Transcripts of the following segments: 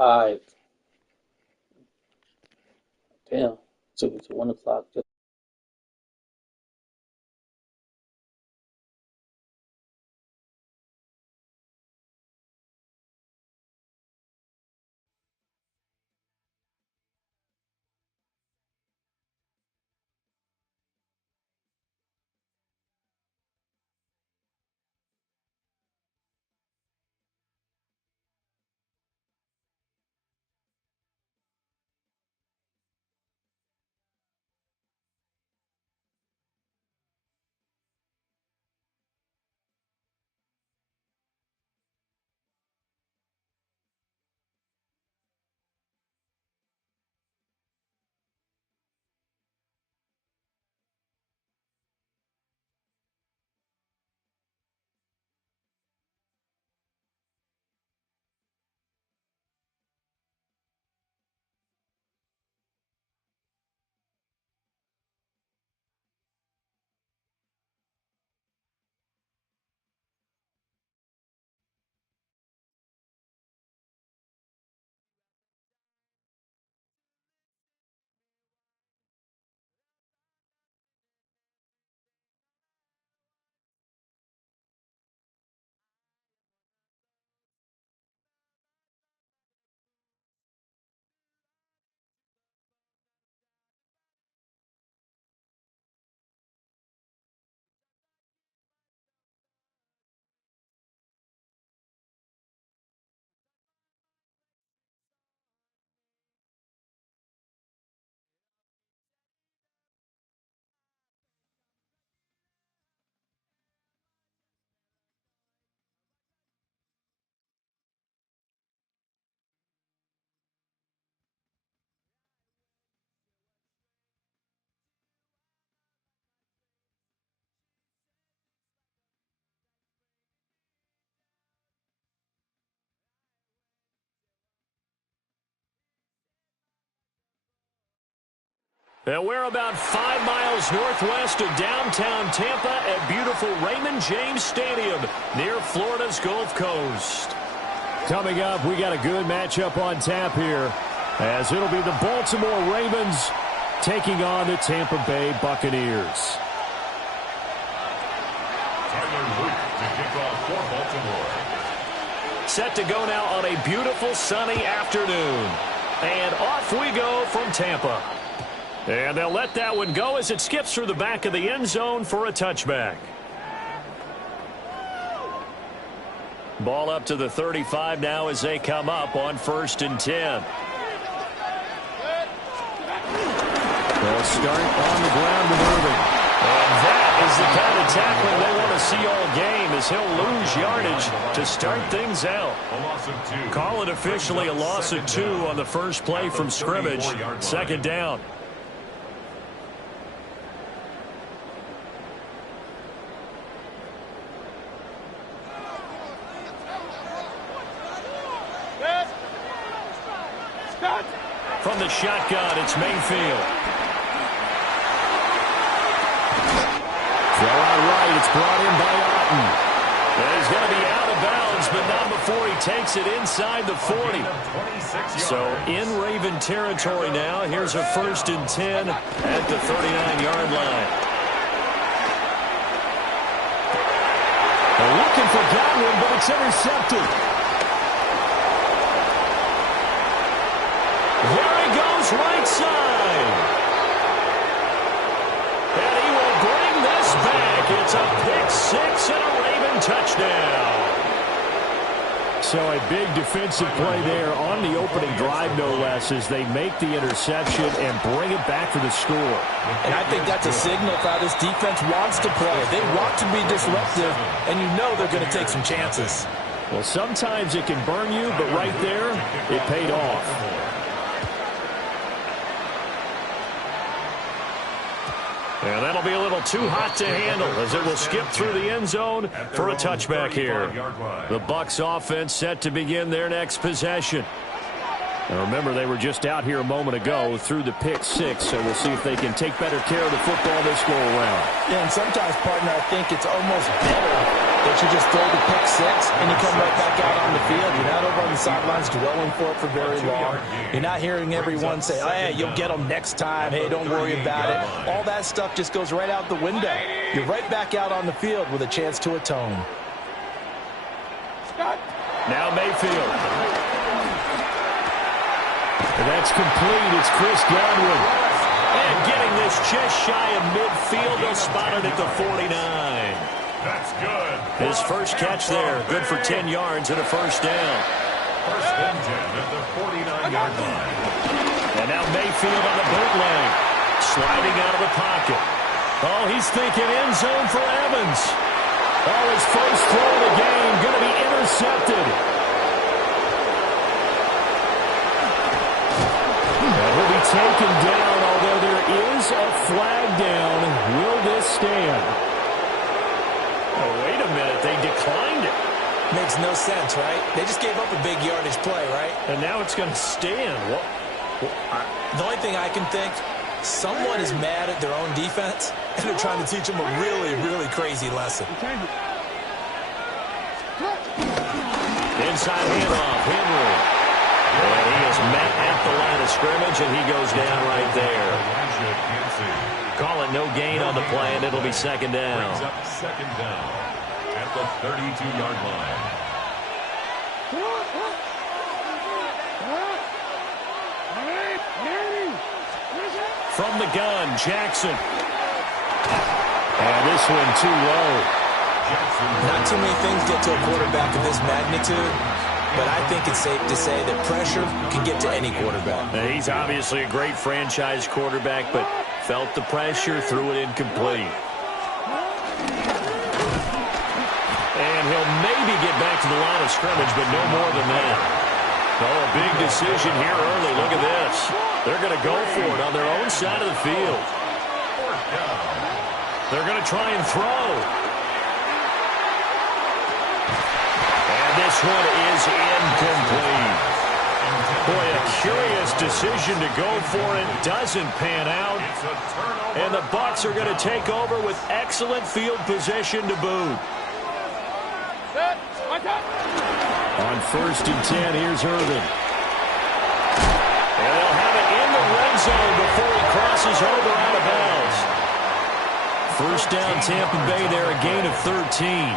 5. Damn. Took me to 1 o'clock. And we're about 5 miles northwest of downtown Tampa at beautiful Raymond James Stadium near Florida's Gulf Coast. Coming up, we got a good matchup on tap here, as it'll be the Baltimore Ravens taking on the Tampa Bay Buccaneers. Set to go now on a beautiful sunny afternoon. And off we go from Tampa. And they'll let that one go as it skips through the back of the end zone for a touchback. Ball up to the 35 now as they come up on 1st and 10. They'll start on the ground with Irving. And that is the kind of tackling they want to see all game, as he'll lose yardage to start things out. Call it officially a loss of 2 on the first play from scrimmage. 2nd down. From the shotgun, it's Mayfield. Throw out right. It's brought in by Otten. And he's going to be out of bounds, but not before he takes it inside the 40. So in Raven territory now. Here's a 1st and 10 at the 39-yard line. They're looking for Godwin, but it's intercepted. There he goes, right side. And he will bring this back. It's a pick-6 and a Raven touchdown. So a big defensive play there on the opening drive, no less, as they make the interception and bring it back for the score. And I think that's a signal for how this defense wants to play. They want to be disruptive, and you know they're going to take some chances. Well, sometimes it can burn you, but right there, it paid off. And that'll be a little too hot to handle as it will skip through the end zone for a touchback here. The Bucs offense set to begin their next possession. And remember, they were just out here a moment ago through the pick-6, so we'll see if they can take better care of the football this go-around. Yeah, and sometimes, partner, I think it's almost better that you just throw the pick-6 and you come right back out on the field. You're not over on the sidelines dwelling for it for very long. You're not hearing everyone say, oh, hey, you'll get them next time. Hey, don't worry about it. All that stuff just goes right out the window. You're right back out on the field with a chance to atone. Now Mayfield. And that's complete. It's Chris Godwin. And getting this just shy of midfield. They'll spot it at the 49. That's good. His first catch there. Good for 10 yards and a first down. First and 10 at the 49-yard line. And now Mayfield on the bootleg. Sliding out of the pocket. Oh, he's thinking end zone for Evans. Oh, his first throw of the game going to be intercepted. And he'll be taken down, although there is a flag down. Will this stand? Oh, wait a minute. They declined it. Makes no sense, right? They just gave up a big yardage play, right? And now it's going to stand. What? The only thing I can think, someone is mad at their own defense, and they're trying to teach them a really, really crazy lesson. Inside handoff, Henry. And he is met at the line of scrimmage, and he goes down right there. Call it no gain on the play, and it'll be second down. Brings up second down at the 32-yard line. From the gun, Jackson. And this one too low. Not too many things get to a quarterback of this magnitude, but I think it's safe to say that pressure can get to any quarterback. Now, he's obviously a great franchise quarterback, but felt the pressure, threw it incomplete. And he'll maybe get back to the line of scrimmage, but no more than that. Oh, a big decision here early. Look at this. They're going to go for it on their own side of the field. They're going to try and throw. And this one is incomplete. Boy, a curious decision to go for it. Doesn't pan out. And the Bucs are going to take over with excellent field position to boot. On first and 10, here's Irvin. And they'll have it in the red zone before he crosses over out of bounds. First down, Tampa Bay there, a gain of 13.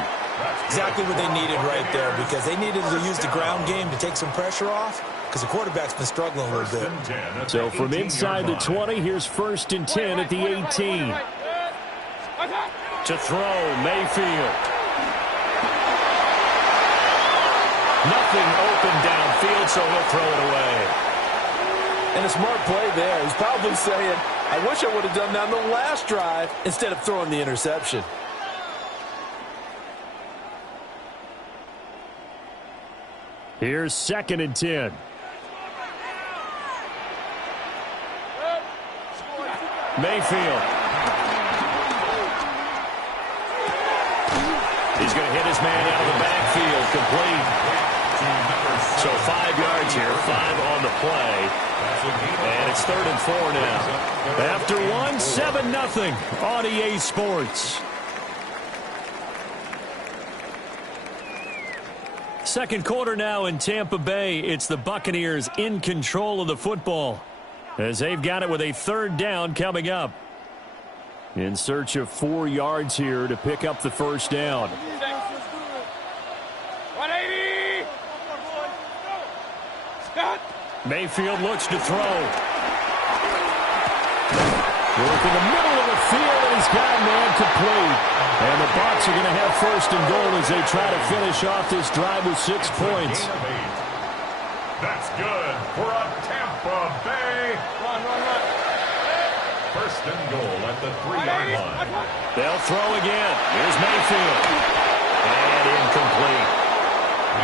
Exactly what they needed right there, because they needed to use the ground game to take some pressure off, because the quarterback's been struggling a little bit. So from inside the 20, here's first and 10 at the 18. To throw, Mayfield. Nothing open downfield, so he'll throw it away. And a smart play there. He's probably saying, I wish I would have done that on the last drive instead of throwing the interception. Here's second and 10. Mayfield. He's going to hit his man out of the backfield, complete. So 5 yards here, 5 on the play. And it's 3rd and 4 now. After one, 7-0 on EA Sports. Second quarter now in Tampa Bay. It's the Buccaneers in control of the football, as they've got it with a 3rd down coming up. In search of 4 yards here to pick up the first down. 180. Mayfield looks to throw. Work in the middle of the field, and he's got a man complete. And the Bucs are going to have first and goal as they try to finish off this drive with 6 points. That's good for a Tampa Bay. Run. First and goal at the 3-yard line. They'll throw again. Here's Mayfield. And incomplete.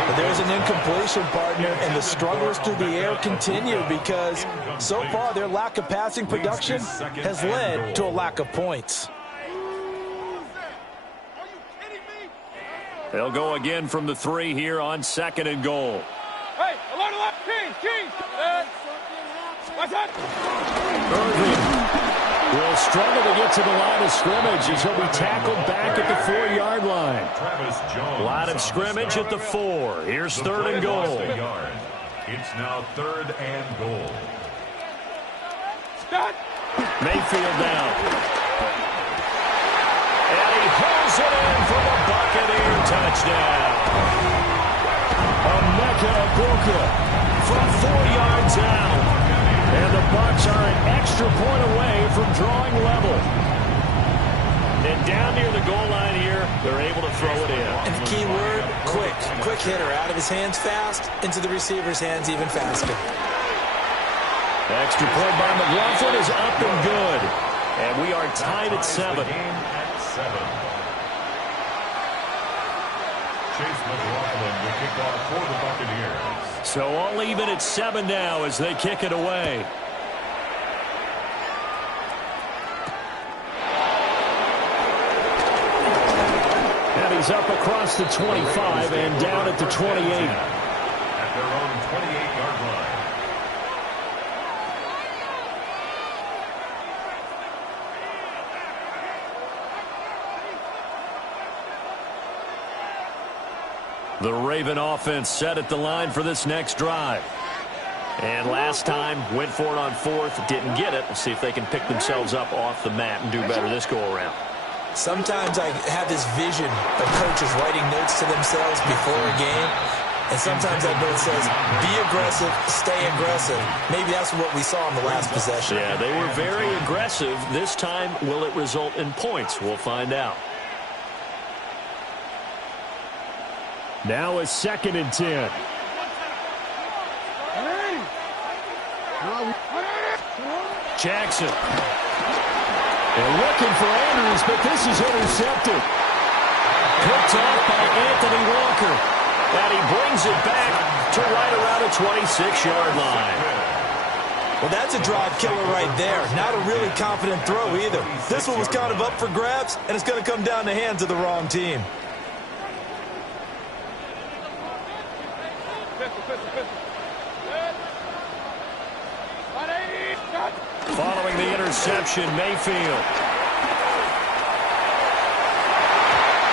But there's an incompletion, partner, and the struggles through the air continue because so far their lack of passing production has led to a lack of points. They'll go again from the 3 here on 2nd and goal. Hey, alert, King. Watch out. Irvin. will struggle to get to the line of scrimmage as he'll be tackled back at the 4-yard line. Line of scrimmage at the 4. Here's 3rd and goal. It's now 3rd and goal. Mayfield down. And he pulls it in for the Buccaneer touchdown. Emeka Egbuka from 4 yards out. And the Bucs are an extra point away from drawing level. And down near the goal line here, they're able to throw it in. And the key word, quick. Quick hitter. Out of his hands fast, into the receiver's hands even faster. Extra point by McLaughlin is up and good. And we are tied at 7. Chase McLaughlin will kick off for the Buccaneers. So all even at 7 now as they kick it away. And he's up across the 25 and down at the 28. At their own 28-yard line. The Raven offense set at the line for this next drive. And last time, went for it on 4th, didn't get it. We'll see if they can pick themselves up off the mat and do better this go-around. Sometimes I have this vision of coaches writing notes to themselves before a game. And sometimes that note says, be aggressive, stay aggressive. Maybe that's what we saw in the last possession. Yeah, they were very aggressive. This time, will it result in points? We'll find out. Now a 2nd and 10. Jackson. They're looking for Andrews, but this is intercepted. Picked off by Anthony Walker. And he brings it back to right around the 26-yard line. Well, that's a drive killer right there. Not a really confident throw either. This one was kind of up for grabs, and it's going to come down the hands of the wrong team. Following the interception, Mayfield.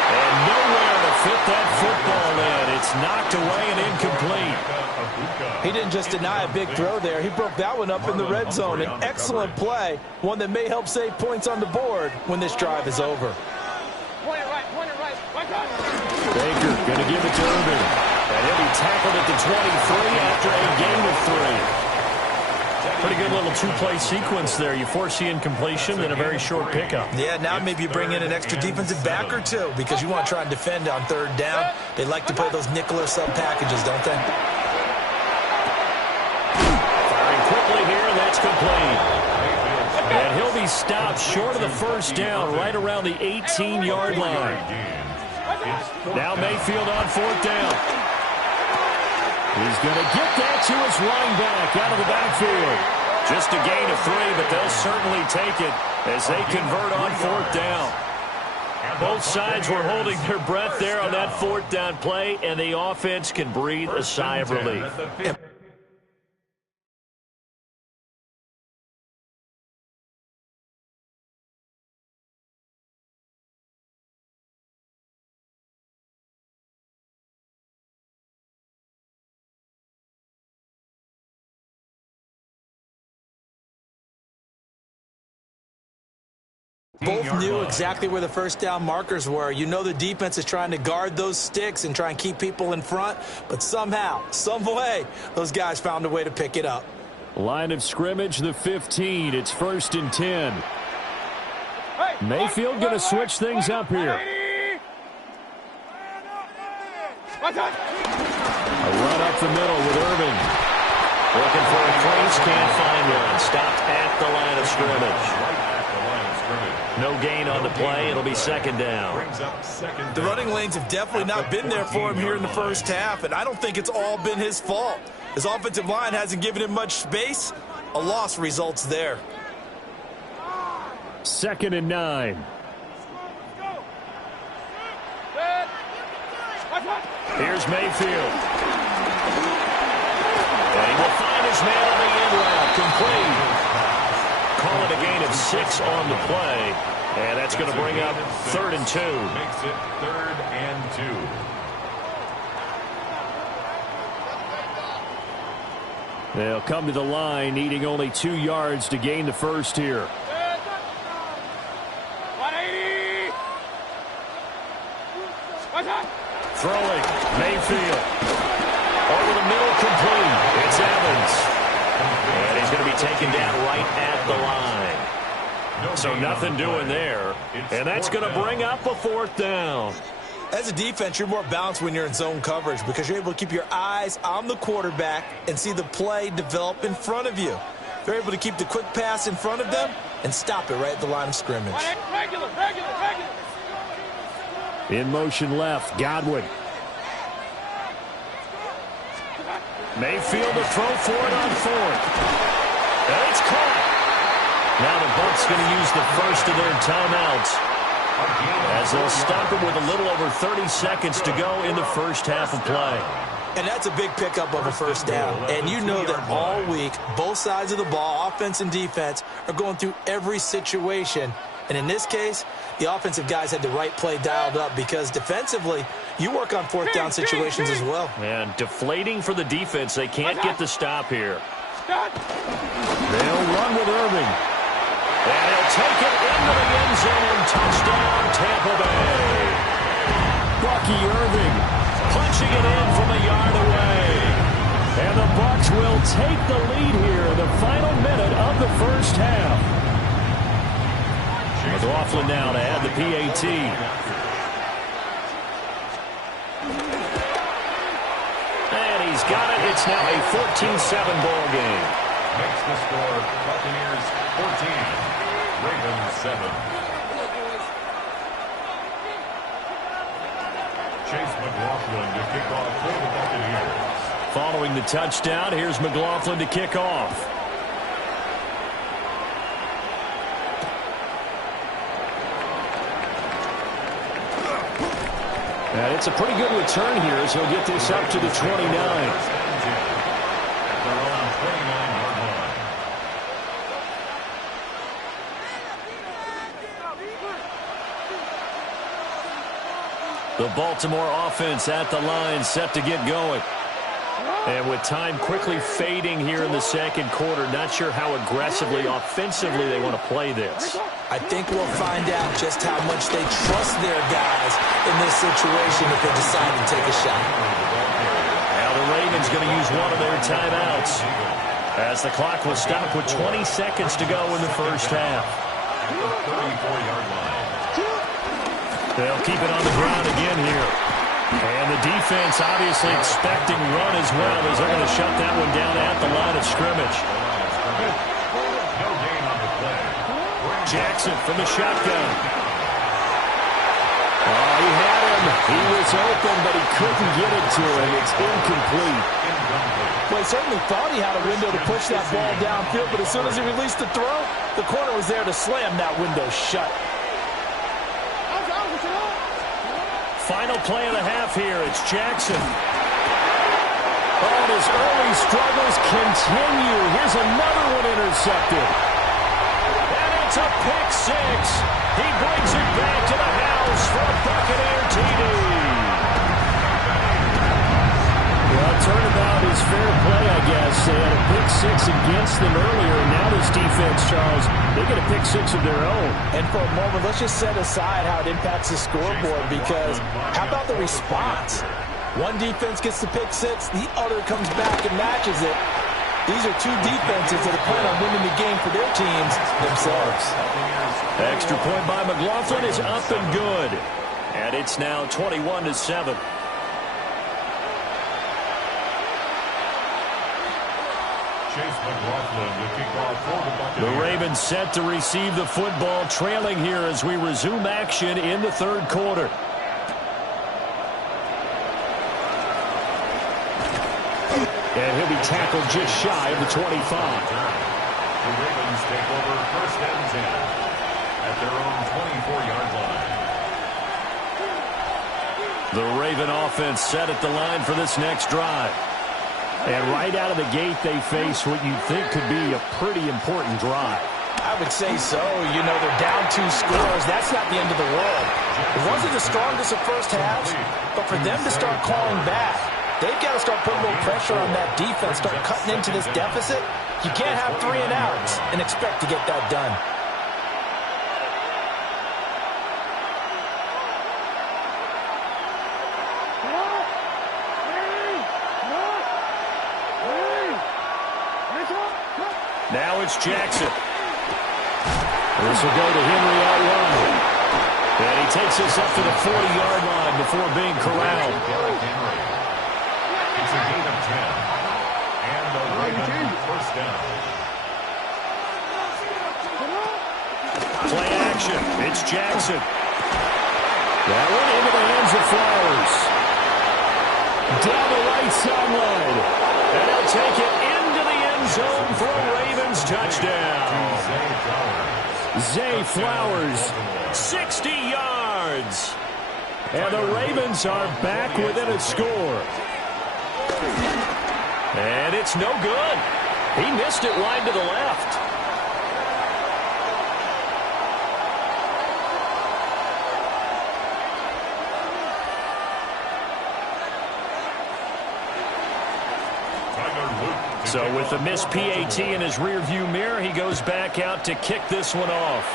And nowhere to fit that football in. It's knocked away and incomplete. He didn't just deny a big throw there. He broke that one up in the red zone. An excellent play, one that may help save points on the board when this drive is over. Baker going to give it to Irvin. And he'll be tackled at the 23 after a gain of 3. Pretty good little two-play sequence there. You force the incompletion, then a very short pickup. Yeah, now maybe you bring in an extra defensive back or two because you want to try and defend on 3rd down. They like to play those nickel or sub packages, don't they? Firing quickly here, and that's complete. And he'll be stopped short of the 1st down, right around the 18-yard line. Now Mayfield on 4th down. He's going to get that to his running back out of the backfield. Just a gain of 3, but they'll certainly take it as they convert on 4th down. Both sides were holding their breath there on that 4th down play, and the offense can breathe a sigh of relief. Both knew exactly where the 1st down markers were. You know the defense is trying to guard those sticks and try and keep people in front, but somehow, some way, those guys found a way to pick it up. Line of scrimmage, the 15. It's 1st and 10. Mayfield going to switch things up here. A run up the middle with Irvin. Looking for a place, can't find one. Stopped at the line of scrimmage. No gain on the play. It'll be 2nd down. The running lanes have definitely not been there for him here in the 1st half, and I don't think it's all been his fault. His offensive line hasn't given him much space. A loss results there. 2nd and 9. Here's Mayfield. And he will find his man on the end route. Complete. Call it a gain of 6 on the play. And that's going to bring up 3rd and 2. Makes it 3rd and 2. They'll come to the line, needing only 2 yards to gain the first here. Throwing, Mayfield. Over the middle, complete. It's Evans. And he's going to be taken down right at the line. So nothing doing there. And that's going to bring up a 4th down. As a defense, you're more balanced when you're in zone coverage because you're able to keep your eyes on the quarterback and see the play develop in front of you. They're able to keep the quick pass in front of them and stop it right at the line of scrimmage. Regular. In motion left, Godwin. Mayfield to throw for it on 4th. And it's caught. Now the Bucs going to use the first of their timeouts, as they'll stop it with a little over 30 seconds to go in the first half of play. And that's a big pickup of a 1st down. And you know that all week, both sides of the ball, offense and defense, are going through every situation. And in this case, the offensive guys had the right play dialed up because defensively, you work on 4th down situations as well. And deflating for the defense. They can't get the stop here. They'll run with Irving. And he'll take it into the end zone. Touchdown, Tampa Bay. Bucky Irving punching it in from a yard away. And the Bucs will take the lead here in the final minute of the first half. McLaughlin now to add the PAT. And he's got it. It's now a 14-7 ball game. Makes the score Buccaneers 14, Ravens 7. Chase McLaughlin to kick off for the Buccaneers. Following the touchdown, here's McLaughlin to kick off. And it's a pretty good return here as he'll get this up to the 29. The Baltimore offense at the line, set to get going. And with time quickly fading here in the second quarter, not sure how aggressively, offensively they want to play this. I think we'll find out just how much they trust their guys in this situation if they decide to take a shot. Now the Ravens going to use one of their timeouts as the clock will stop with 20 seconds to go in the first half. They'll keep it on the ground again here. And the defense obviously expecting run as well as they're going to shut that one down at the line of scrimmage. Jackson from the shotgun. Oh, he had him. He was open, but he couldn't get it to him. It's incomplete. Well, he certainly thought he had a window to push that ball downfield, but as soon as he released the throw, the corner was there to slam that window shut. Final play of the half here. It's Jackson. Oh, and his early struggles continue. Here's another one intercepted. And it's a pick six. He brings it back to the house for a Buccaneer TD. Well, turnabout is fair play, I guess. They had a pick six against them earlier, and now this defense, Charles, they get a pick six of their own. And for a moment, let's just set aside how it impacts the scoreboard, because how about the response? One defense gets the pick six, the other comes back and matches it. These are two defenses that are planning on winning the game for their teams themselves. Extra point by McLaughlin is up and good. And it's now 21-7. The Ravens set to receive the football, trailing here as we resume action in the third quarter. And he'll be tackled just shy of the 25. The Ravens take over first and 10 at their own 24-yard line. The Raven offense set at the line for this next drive. And right out of the gate, they face what you think could be a pretty important drive. I would say so. You know, they're down 2 scores. That's not the end of the world. It wasn't the strongest of first halves, but for them to start clawing back, they've got to start putting a little pressure on that defense, start cutting into this deficit. You can't have 3 and outs and expect to get that done. Now it's Jackson. This will go to Henry out wide. And he takes us up to the 40-yard line before being corralled. It's a gain of 10. And the Ravens first down. Play action. It's Jackson. That one into the hands of Flowers. Down the right sideline. And he'll take it into the end zone for a Ravens touchdown. Zay Flowers, 60 yards. And the Ravens are back within a score. And it's no good. He missed it wide to the left. So with the missed PAT in his rearview mirror, he goes back out to kick this one off.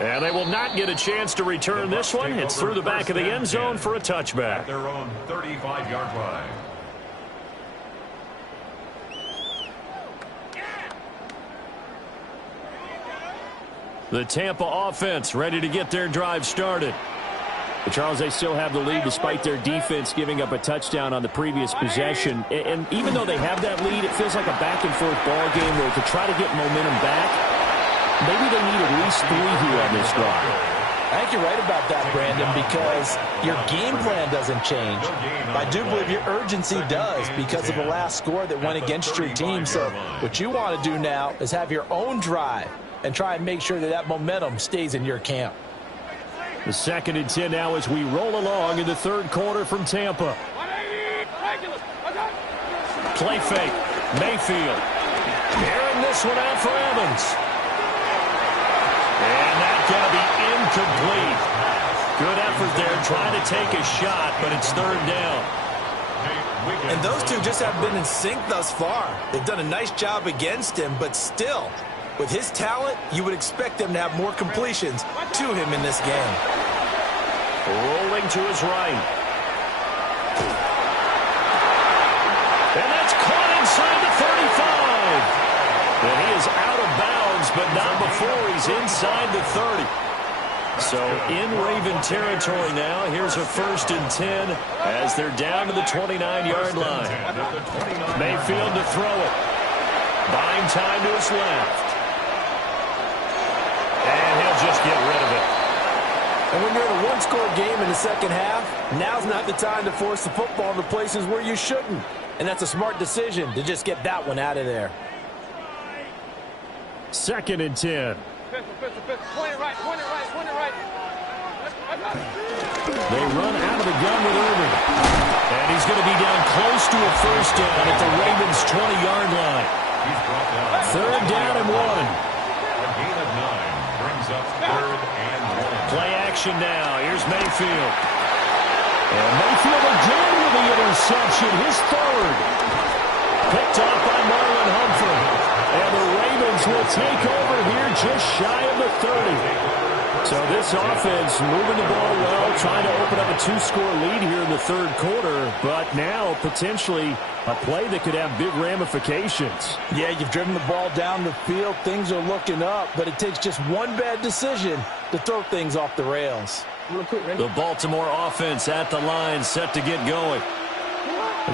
And they will not get a chance to return this one. It's through the back of the end zone for a touchback. At their own 35-yard line. The Tampa offense ready to get their drive started. But Charles, they still have the lead despite their defense giving up a touchdown on the previous possession. And even though they have that lead, it feels like a back-and-forth ball game where to try to get momentum back, maybe they need at least 3 here on this drive. I think you're right about that, Brandon, because your game plan doesn't change. I do believe your urgency does because of the last score that went against your team. So what you want to do now is have your own drive and try and make sure that that momentum stays in your camp. The 2nd and 10 now as we roll along in the 3rd quarter from Tampa. Play fake. Mayfield. Airing this one out for Evans. And that's going to be incomplete. Good effort there trying to take a shot, but it's 3rd down. And those two just have been in sync thus far. They've done a nice job against him, but still, with his talent, you would expect them to have more completions to him in this game. Rolling to his right. And that's caught inside the 35. And he is out of bounds, but not before he's inside the 30. So in Raven territory now. Here's a 1st and 10 as they're down to the 29-yard line. Mayfield to throw it. Buying time to his left. And he'll just get rid of it. And when you're in a 1-score game in the 2nd half, now's not the time to force the football in the places where you shouldn't. And that's a smart decision to just get that one out of there. 2nd and 10. Point it right. They run out of the gun with Irvin. And he's going to be down close to a 1st down at the Ravens' 20-yard line. 3rd down and 1. A gain of 9 brings up 3rd and 1. Play action now. Here's Mayfield. And Mayfield again with the interception. His 3rd. Picked off by Marlon Humphrey. And the Ravens will take over here just shy of the 30. So this offense moving the ball well, trying to open up a 2-score lead here in the 3rd quarter, but now potentially a play that could have big ramifications. Yeah, you've driven the ball down the field. Things are looking up, but it takes just one bad decision to throw things off the rails. The Baltimore offense at the line, set to get going.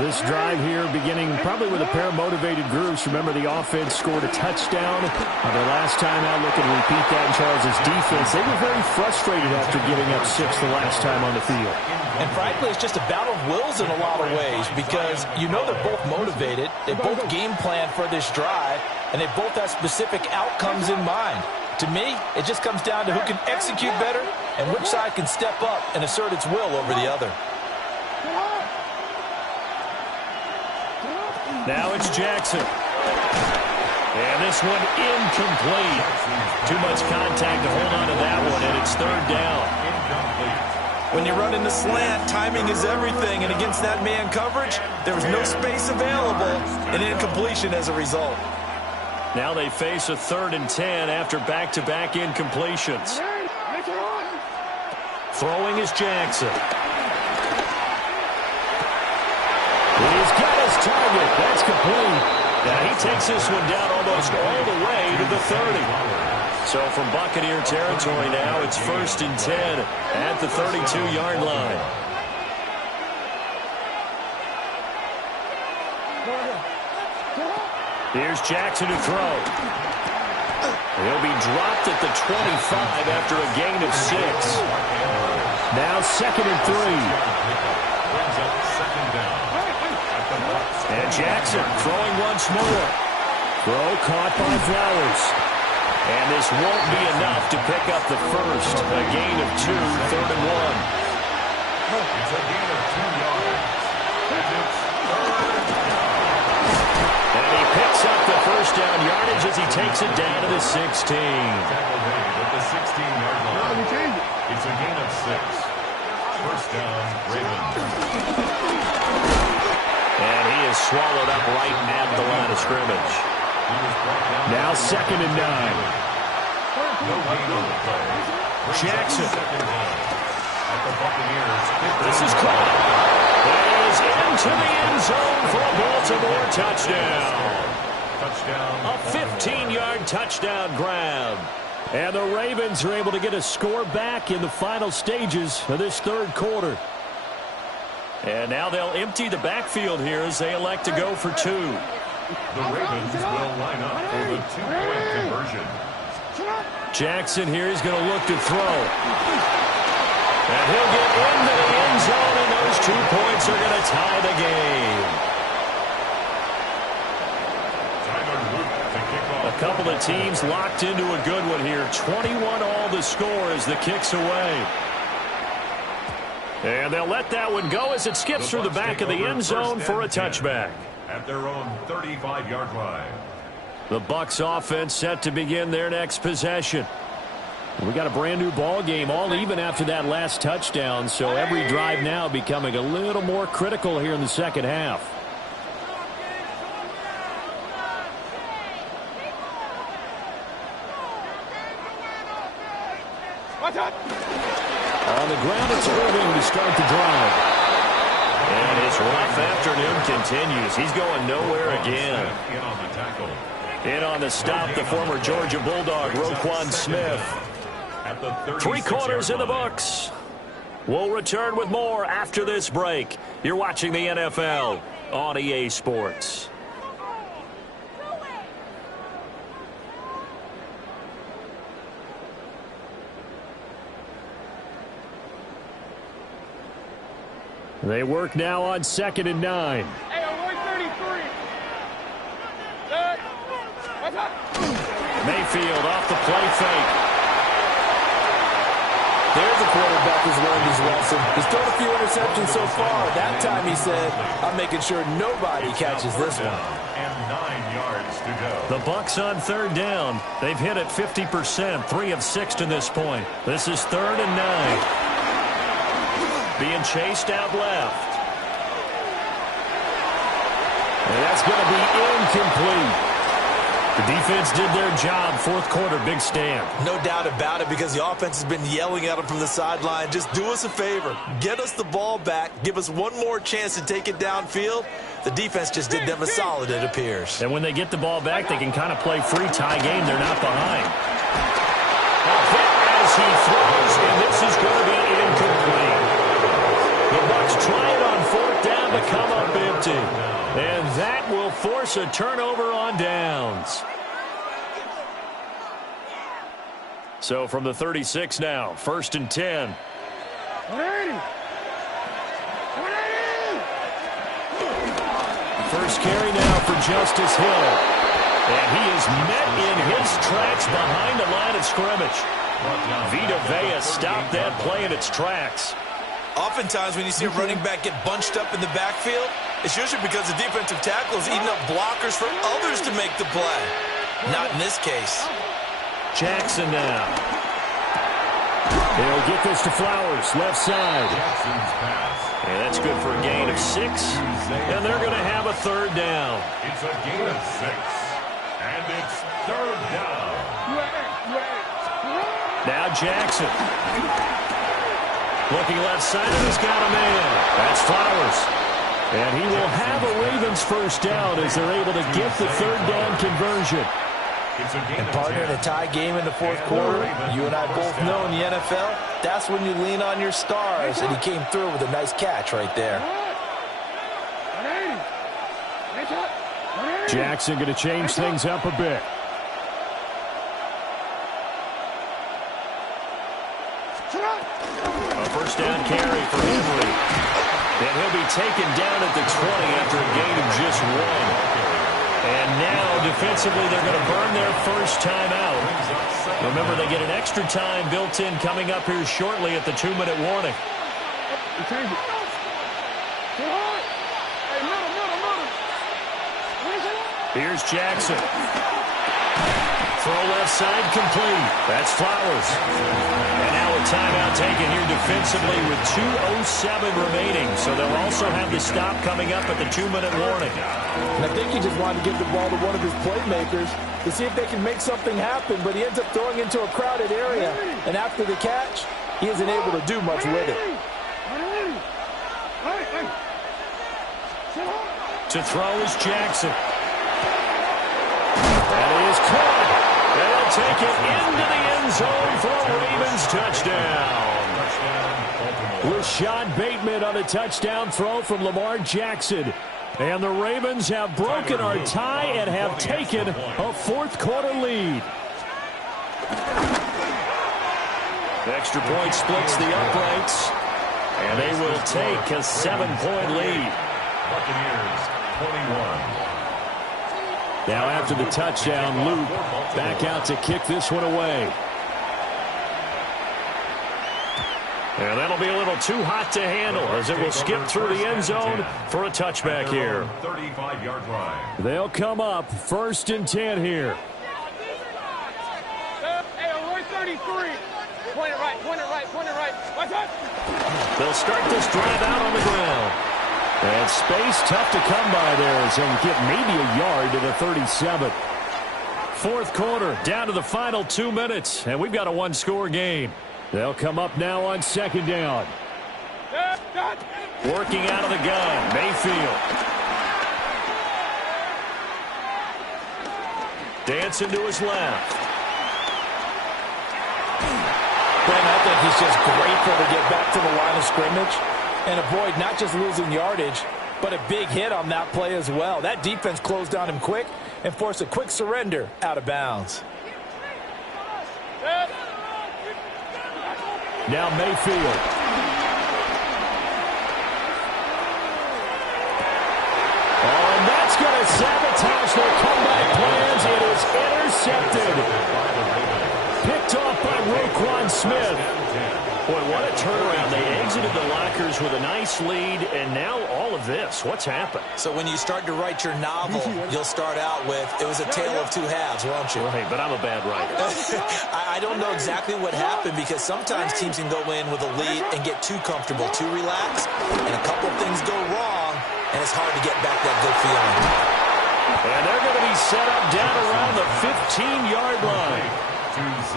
This drive here beginning probably with a pair of motivated groups. Remember, the offense scored a touchdown their last time out. Looking to repeat that in Charles' defense. They were very frustrated after giving up 6 the last time on the field. And frankly, it's just a battle of wills in a lot of ways because you know they're both motivated. They both game plan for this drive, and they both have specific outcomes in mind. To me, it just comes down to who can execute better and which side can step up and assert its will over the other. Now it's Jackson. And this one incomplete. Too much contact to hold on to that one, and it's third down. When you run in the slant, timing is everything, and against that man coverage, there was no space available, and incompletion as a result. Now they face a 3rd and 10 after back-to-back incompletions. Throwing is Jackson. He's got his target. That's complete. Now he takes this one down almost all the way to the 30. So from Buccaneer territory now, it's 1st and 10 at the 32-yard line. Here's Jackson to throw. He'll be dropped at the 25 after a gain of 6. Now 2nd and 3. And Jackson throwing once more. Throw caught by Flowers. And this won't be enough to pick up the first. A gain of 2, 3rd and 1. It's a gain of 2 yards. And it's 3rd down. And he picks up the first down yardage as he takes it down to the 16. Tackle made at the 16-yard line. It's a gain of 6. First down, Ravens. And he is swallowed up right at the line of scrimmage. Now 2nd and 9. No gain on the play. Jackson. At the Buccaneers. This is caught. That is into the end zone for a Baltimore touchdown. Touchdown. A 15-yard touchdown grab. And the Ravens are able to get a score back in the final stages of this 3rd quarter. And now they'll empty the backfield here as they elect to go for 2. The Ravens will line up for the 2-point conversion. Jackson here is going to look to throw. And he'll get into the end zone, and those 2 points are going to tie the game. A couple of teams locked into a good one here. 21 all the score as the kick's away. And they'll let that one go as it skips through the back of the end zone for a touchback. At their own 35-yard line. The Bucs offense set to begin their next possession. We got a brand new ball game, all even after that last touchdown, so every drive now becoming a little more critical here in the second half. On the ground, it's Irving to start the drive. And his rough afternoon continues. He's going nowhere again. In on the tackle. In on the stop, the former Georgia Bulldog, Roquan Smith. At the 3 quarters in the books. We'll return with more after this break. You're watching the NFL on EA Sports. They work now on 2nd and 9. Hey, on 133. Mayfield off the play fake. There's a quarterback who's learned his lesson. He's thrown a few interceptions so far. That time he said, I'm making sure nobody catches this one. And 9 yards to go. The Bucs on 3rd down. They've hit it 50%, 3 of 6 to this point. This is 3rd and 9. Being chased out left. And that's going to be incomplete. The defense did their job. 4th quarter, big stand. No doubt about it, because the offense has been yelling at him from the sideline. Just do us a favor. Get us the ball back. Give us one more chance to take it downfield. The defense just did them a solid, it appears. And when they get the ball back, they can kind of play free tie game. They're not behind. As he throws, and this is going to be incomplete. The Bucs try it on 4th down to come up empty. And that will force a turnover on downs. So from the 36 now, 1st and 10. 180. First carry now for Justice Hill. And he is met in his tracks behind the line of scrimmage. Vita Vea stopped that play in its tracks. Oftentimes when you see a running back get bunched up in the backfield, it's usually because the defensive tackle is eating up blockers for others to make the play. Not in this case. Jackson now. He'll get this to Flowers, left side. Jackson's pass. And that's good for a gain of 6. And they're going to have a third down. It's a gain of 6. And it's third down. Now Jackson. Looking left side, and he's got a man. That's Flowers. And he will have a Ravens first down as they're able to get the third down conversion. And partner, in a tie game in the fourth quarter, you and I both know in the NFL, that's when you lean on your stars, and he came through with a nice catch right there. Jackson going to change things up a bit. A first down carry for Henry. And he'll be taken down at the 20 after a gain of just 1. And now, defensively, they're going to burn their first time out. Remember, they get an extra time built in coming up here shortly at the 2-minute warning. Here's Jackson. Throw left side complete. That's Flowers. And now a timeout taken here defensively with 2:07 remaining. So they'll also have the stop coming up at the 2-minute warning. And I think he just wanted to give the ball to one of his playmakers to see if they can make something happen, but he ends up throwing into a crowded area. And after the catch, he isn't able to do much with it. To throw is Jackson. That is caught. They'll take it into the end zone for a Ravens touchdown. Rashad Bateman on a touchdown throw from Lamar Jackson. And the Ravens have broken our tie and have taken a fourth-quarter lead. The extra point splits the uprights, and they will take a 7-point lead. Buccaneers, 21. Now after the touchdown, Luke back out to kick this one away. And that'll be a little too hot to handle as it will skip through the end zone for a touchback here. 35-yard line. They'll come up 1st and 10 here. Hey, 133. Point it right, point it right, point it right. Watch out. They'll start this drive out on the ground. And space tough to come by there as they'll get maybe a yard to the 37. Fourth quarter, down to the final 2 minutes, and we've got a one-score game. They'll come up now on 2nd down. Working out of the gun, Mayfield. Dancing to his left. Ben, I think he's just grateful to get back to the line of scrimmage and avoid not just losing yardage, but a big hit on that play as well. That defense closed on him quick and forced a quick surrender out of bounds. Now Mayfield. Oh, and that's going to sabotage their comeback plans. It is intercepted. Picked off by Roquan Smith. Boy, what a turnaround. They exited the lockers with a nice lead, and now all of this. What's happened? So when you start to write your novel, you'll start out with, it was a tale of two halves, won't you? Right, but I'm a bad writer. I don't know exactly what happened because sometimes teams can go in with a lead and get too comfortable, too relaxed, and a couple things go wrong, and it's hard to get back that good feeling. And they're going to be set up down around the 15-yard line.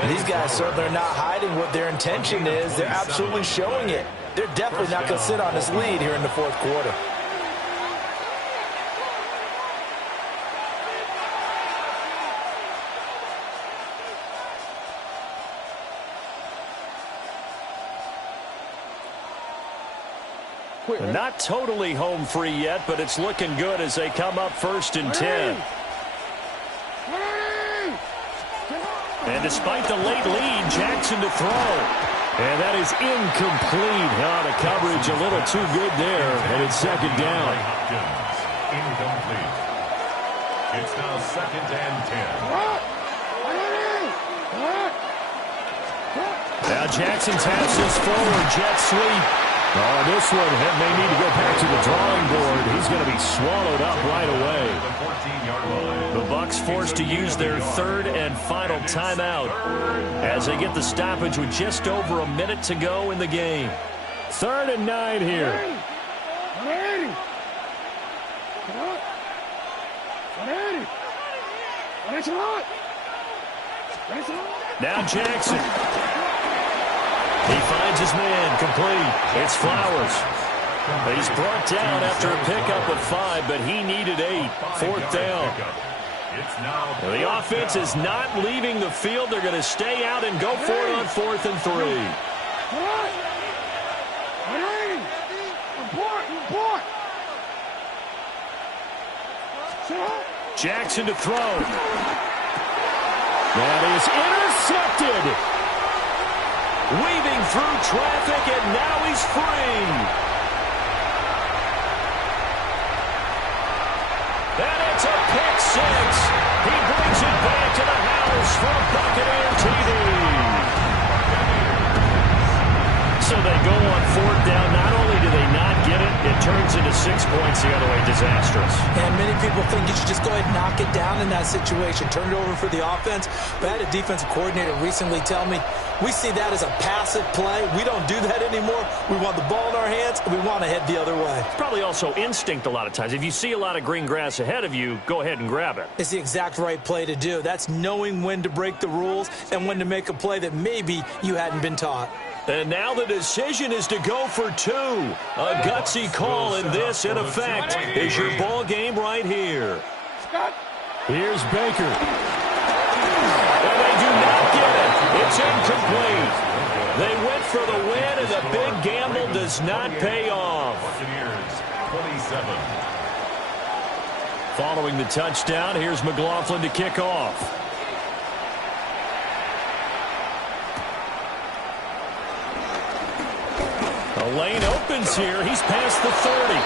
These guys certainly are not hiding what their intention is. They're absolutely showing it. They're definitely not going to sit on this lead here in the fourth quarter. Not totally home free yet, but it's looking good as they come up 1st and 10. And despite the late lead, Jackson to throw. And that is incomplete. Out of coverage, a little too good there. And it's 2nd down. Incomplete. It's now 2nd and 10. Now Jackson taps this forward. Jet sweep. Oh, this one may need to go back to the drawing board. He's going to be swallowed up right away. The Bucs forced to use their third and final timeout as they get the stoppage with just over a minute to go in the game. 3rd and 9 here. Now Jackson. He finds his man, complete. It's Flowers. He's brought down after a pickup of 5, but he needed 8. 4th down. The offense is not leaving the field. They're going to stay out and go for it on 4th and 3. Jackson to throw. That is intercepted. Weaving through traffic, and now he's free. And it's a pick 6. He brings it back to the house for Buccaneer TV. So they go on 4th down. Not only do they not get it, it turns into 6 points the other way. Disastrous. And many people think you should just go ahead and knock it down in that situation. Turn it over for the offense. But I had a defensive coordinator recently tell me, we see that as a passive play. We don't do that anymore. We want the ball in our hands, and we want to head the other way. It's probably also instinct a lot of times. If you see a lot of green grass ahead of you, go ahead and grab it. It's the exact right play to do. That's knowing when to break the rules and when to make a play that maybe you hadn't been taught. And now the decision is to go for 2. A gutsy call, and this, in effect, is your ball game right here. Here's Baker. And they do not get it. It's incomplete. They went for the win, and the big gamble does not pay off. 27. Following the touchdown, here's McLaughlin to kick off. The lane opens here. He's past the 30.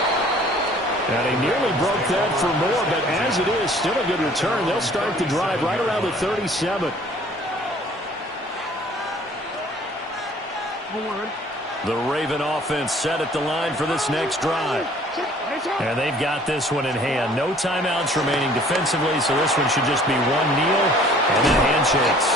And he nearly broke that for more, but as it is, still a good return. They'll start the drive right around the 37. The Raven offense set at the line for this next drive. And they've got this one in hand. No timeouts remaining defensively, so this one should just be one kneel and then handshakes.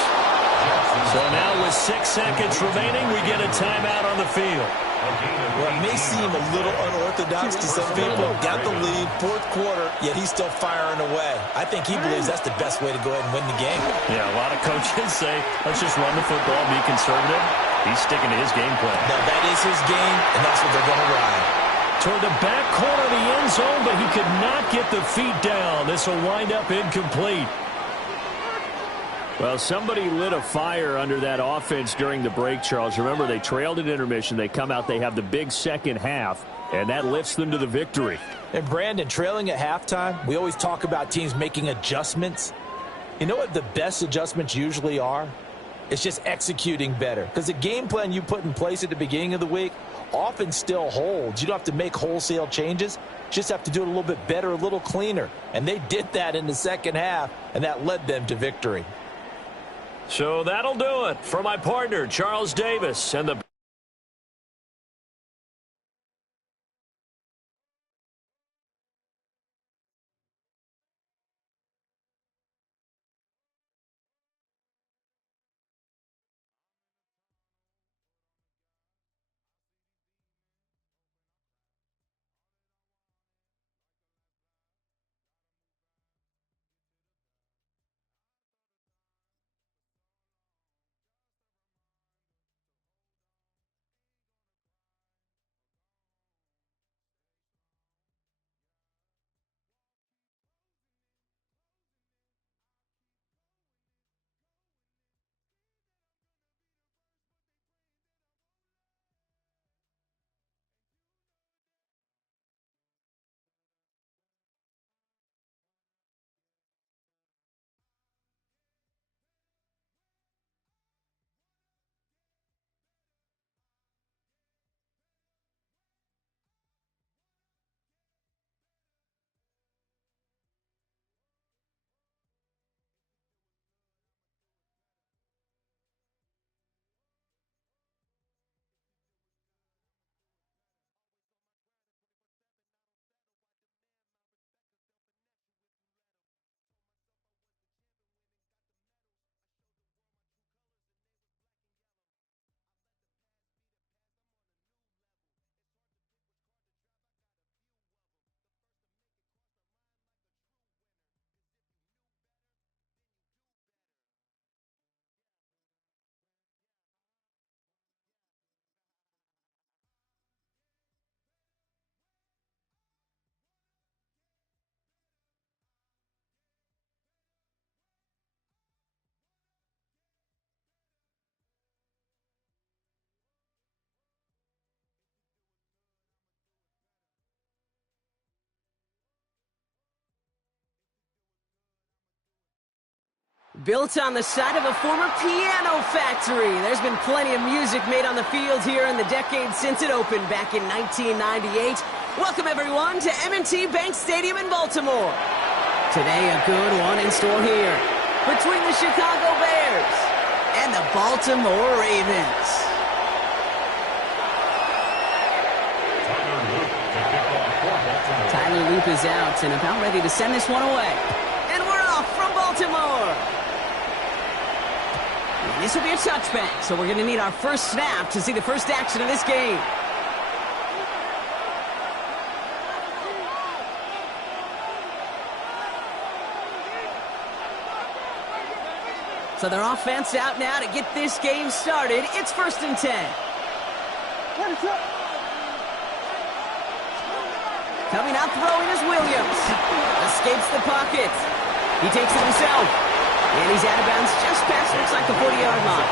So now with 6 seconds remaining, we get a timeout on the field. Well, it may seem a little unorthodox to some people. Got the lead, 4th quarter, yet he's still firing away. I think he believes that's the best way to go ahead and win the game. Yeah, a lot of coaches say, let's just run the football, be conservative. He's sticking to his game plan. Now, that is his game, and that's what they're going to ride. Toward the back corner of the end zone, but he could not get the feet down. This will wind up incomplete. Well, somebody lit a fire under that offense during the break, Charles. Remember, they trailed at intermission. They come out, they have the big second half, and that lifts them to the victory. And, Brandon, trailing at halftime, we always talk about teams making adjustments. You know what the best adjustments usually are? It's just executing better. Because the game plan you put in place at the beginning of the week often still holds. You don't have to make wholesale changes. You just have to do it a little bit better, a little cleaner. And they did that in the second half, and that led them to victory. So that'll do it for my partner, Charles Davis, and the Built on the side of a former piano factory, there's been plenty of music made on the field here in the decade since it opened back in 1998. Welcome, everyone, to M&T Bank Stadium in Baltimore. Today, a good one in store here between the Chicago Bears and the Baltimore Ravens. Tyler Loop is out and about ready to send this one away. And we're off from Baltimore. And this will be a touchback, so we're going to need our first snap to see the first action of this game. So their offense out now to get this game started. It's 1st and 10. Coming out throwing is Williams. Escapes the pocket. He takes it himself. And he's out of bounds just past, looks like the 40-yard line.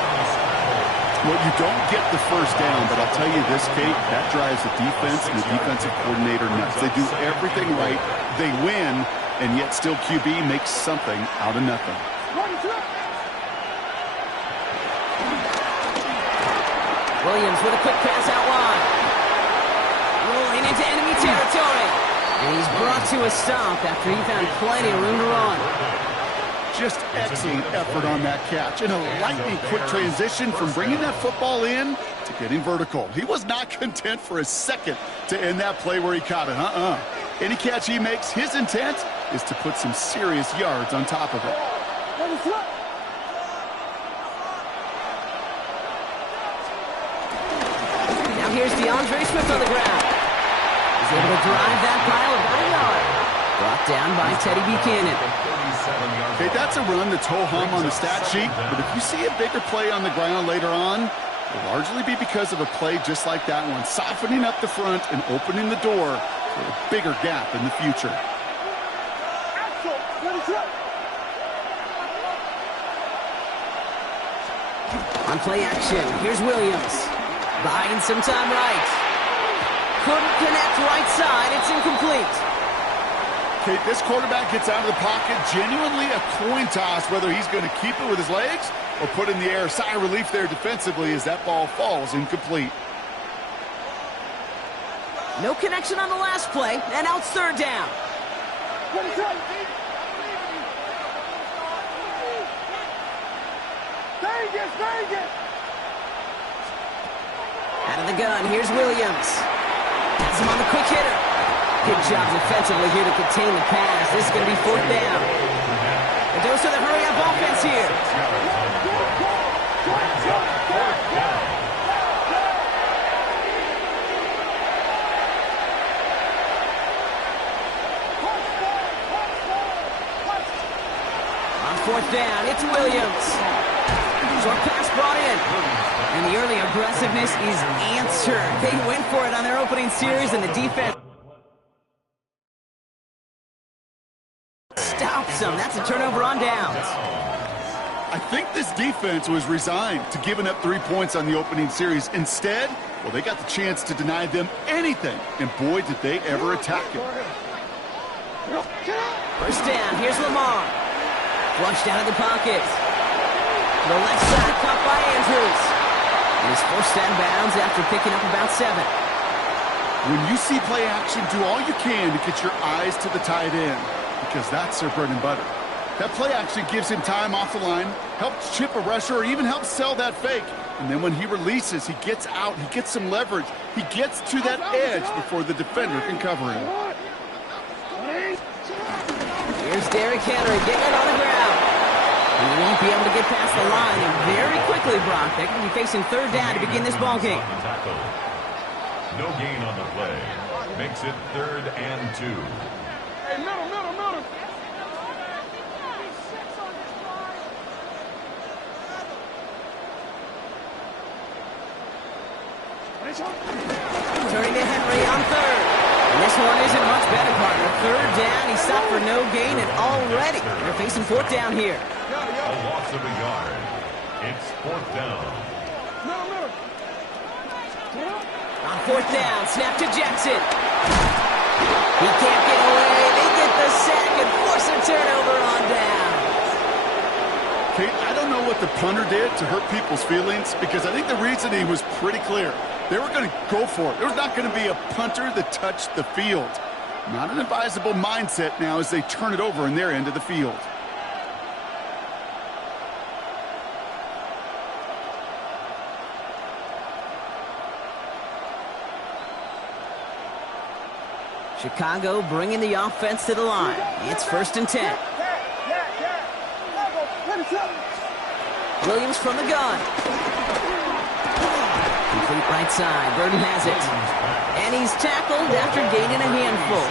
Well, you don't get the first down, but I'll tell you this, Kate, that drives the defense and the defensive coordinator nuts. They do everything right. They win, and yet still QB makes something out of nothing. Williams with a quick pass out wide. Rolling into enemy territory. And he's brought to a stop after he found plenty of room to run. Just excellent effort on that catch. And a lightning quick transition from bringing that football in to getting vertical. He was not content for a second to end that play where he caught it. Any catch he makes, his intent is to put some serious yards on top of it. Here's DeAndre Swift on the ground. He's able to drive that pile about a yard. Brought down by Teddy Buchanan. Okay, that's a run that's ho-hum on the stat sheet, but if you see a bigger play on the ground later on, it'll largely be because of a play just like that one, softening up the front and opening the door for a bigger gap in the future. On play action, here's Williams. Buying some time right. Couldn't connect right side. It's incomplete. Okay, this quarterback gets out of the pocket. Genuinely a coin toss whether he's going to keep it with his legs or put in the air. Sigh of relief there defensively as that ball falls incomplete. No connection on the last play, and now it's 3rd down. Vegas! Out of the gun, here's Williams. Has him on the quick hitter. Good job defensively here to contain the pass. This is going to be 4th down. A dose of the hurry-up offense here. On 4th down, it's Williams. Short pass brought in. And the early aggressiveness is answered. They went for it on their opening series, and the defense stops them. That's a turnover on downs. I think this defense was resigned to giving up 3 points on the opening series. Instead, well, they got the chance to deny them anything, and boy, did they ever attack it. 1st down, here's Lamar. Flushed out of the pocket. The left side caught by Andrews. And he's forced out of bounds after picking up about 7. When you see play action, do all you can to get your eyes to the tight end, because that's their bread and butter. That play action gives him time off the line, helps chip a rusher, or even helps sell that fake. And then when he releases, he gets out, he gets some leverage. He gets to that edge before the defender can cover him. Here's Derrick Henry getting it on the ground. He won't be able to get past the line, and very quickly, Brock, they're going to be facing 3rd down to begin this ballgame. No gain on the play. Makes it 3rd and 2. Hey, middle. Turning to Henry on 3rd. And this one isn't much better, partner. 3rd down, he stopped for no gain, and already they're facing 4th down here. A loss of a yard. It's 4th down. On 4th down, snap to Jackson. He can't get away. They get the sack and force a turnover on down. what the punter did to hurt people's feelings? Because I think the reasoning was pretty clear. They were going to go for it. There was not going to be a punter that touched the field. Not an advisable mindset now as they turn it over in their end of the field. Chicago bringing the offense to the line. It's 1st and 10. Williams from the gun. Complete right side. Burden has it. And he's tackled after gaining a handful.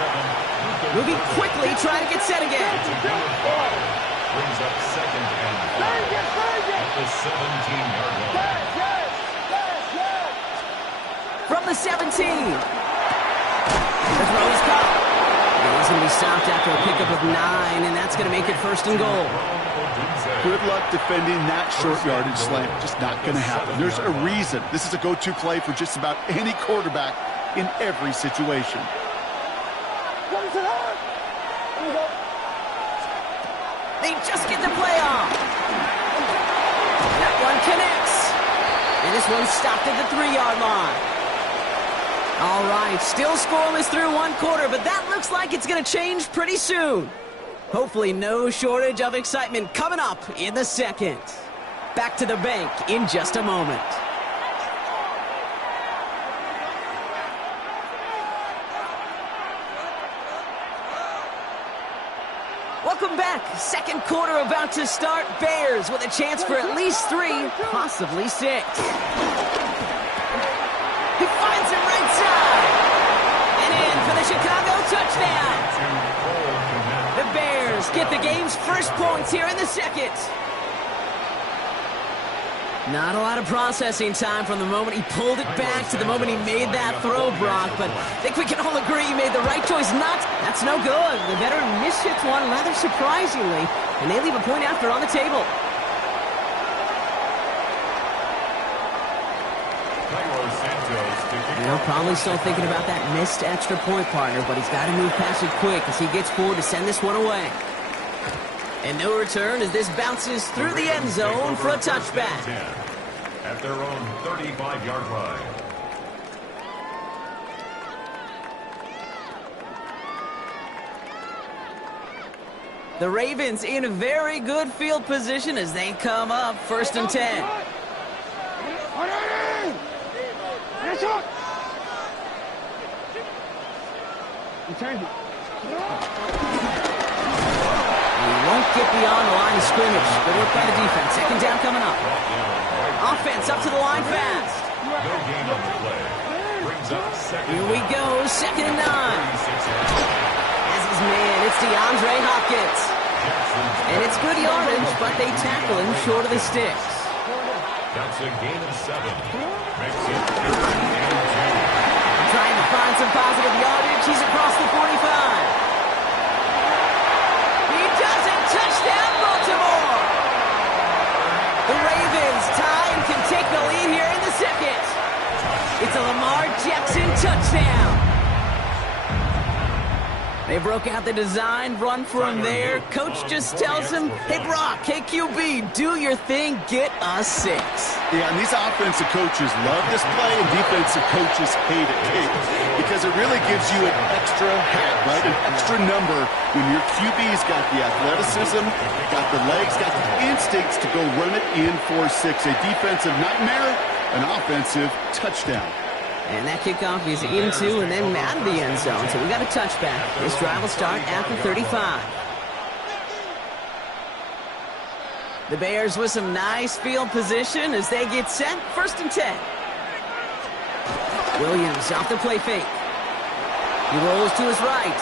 Moving quickly, trying to get set again. Brings up 2nd and 5 at the 17-yard line. From the 17. The throw is caught. He's going to be stopped after a pickup of 9, and that's going to make it 1st and goal. Good luck defending that short yardage slant. Just not going to happen. There's a reason. This is a go-to play for just about any quarterback in every situation. They just get the play off. That one connects. And this one's stopped at the 3-yard line. All right, still scoreless through 1 quarter, but that looks like it's going to change pretty soon. Hopefully no shortage of excitement coming up in the 2nd. Back to the bank in just a moment. Welcome back. 2nd quarter about to start. Bears with a chance for at least 3, possibly 6. He finds him right side. And in for the Chicago touchdown. The Bears get the game's first points here in the 2nd. Not a lot of processing time from the moment he pulled it back to the moment he made that throw, Brock. But I think we can all agree he made the right choice not. That's no good. The veteran mishits one rather surprisingly, and they leave a point after on the table. Probably still thinking about that missed extra point, partner, but he's got to move past it quick as he gets forward to send this one away. And no return as this bounces through the end zone for a touchback. At their own 35-yard line. The Ravens in a very good field position as they come up 1st and 10. He won't get beyond the line of scrimmage. Good work by the defense. 2nd down coming up. Offense up to the line fast. No gain on the play. Brings up 2nd. Here we go. 2nd and 9. As his man, it's DeAndre Hopkins. And it's good yardage, but they tackle him short of the sticks. That's a gain of 7. Makes it 3rd and 2. Trying to find some positive yardage. He's across the 45. He does it. Touchdown, Baltimore. The Ravens tie and can take the lead here in the 2nd. It's a Lamar Jackson touchdown. They broke out the design, run for him there. Coach just tells him, hey, Brock, hey, QB, do your thing, get us 6. Yeah, and these offensive coaches love this play, and defensive coaches hate it, too, because it really gives you an extra hat, right, an extra number when your QB's got the athleticism, got the legs, got the instincts to go run it in for 6. A defensive nightmare, an offensive touchdown. And that kickoff is into and then out of the end zone. So we got a touchback. This drive will start at the 35. The Bears with some nice field position as they get set. 1st and 10. Williams off the play fake. He rolls to his right.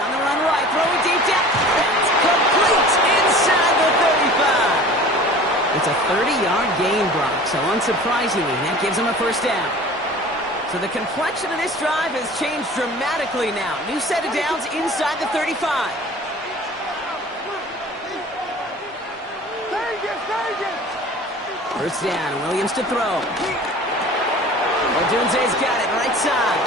On the run right. Throwing deep down. That's complete inside the 35. It's a 30-yard gain, Brock. So unsurprisingly, that gives him a 1st down. So the complexion of this drive has changed dramatically now. New set of downs inside the 35. First down, Williams to throw. Odunze's got it, right side.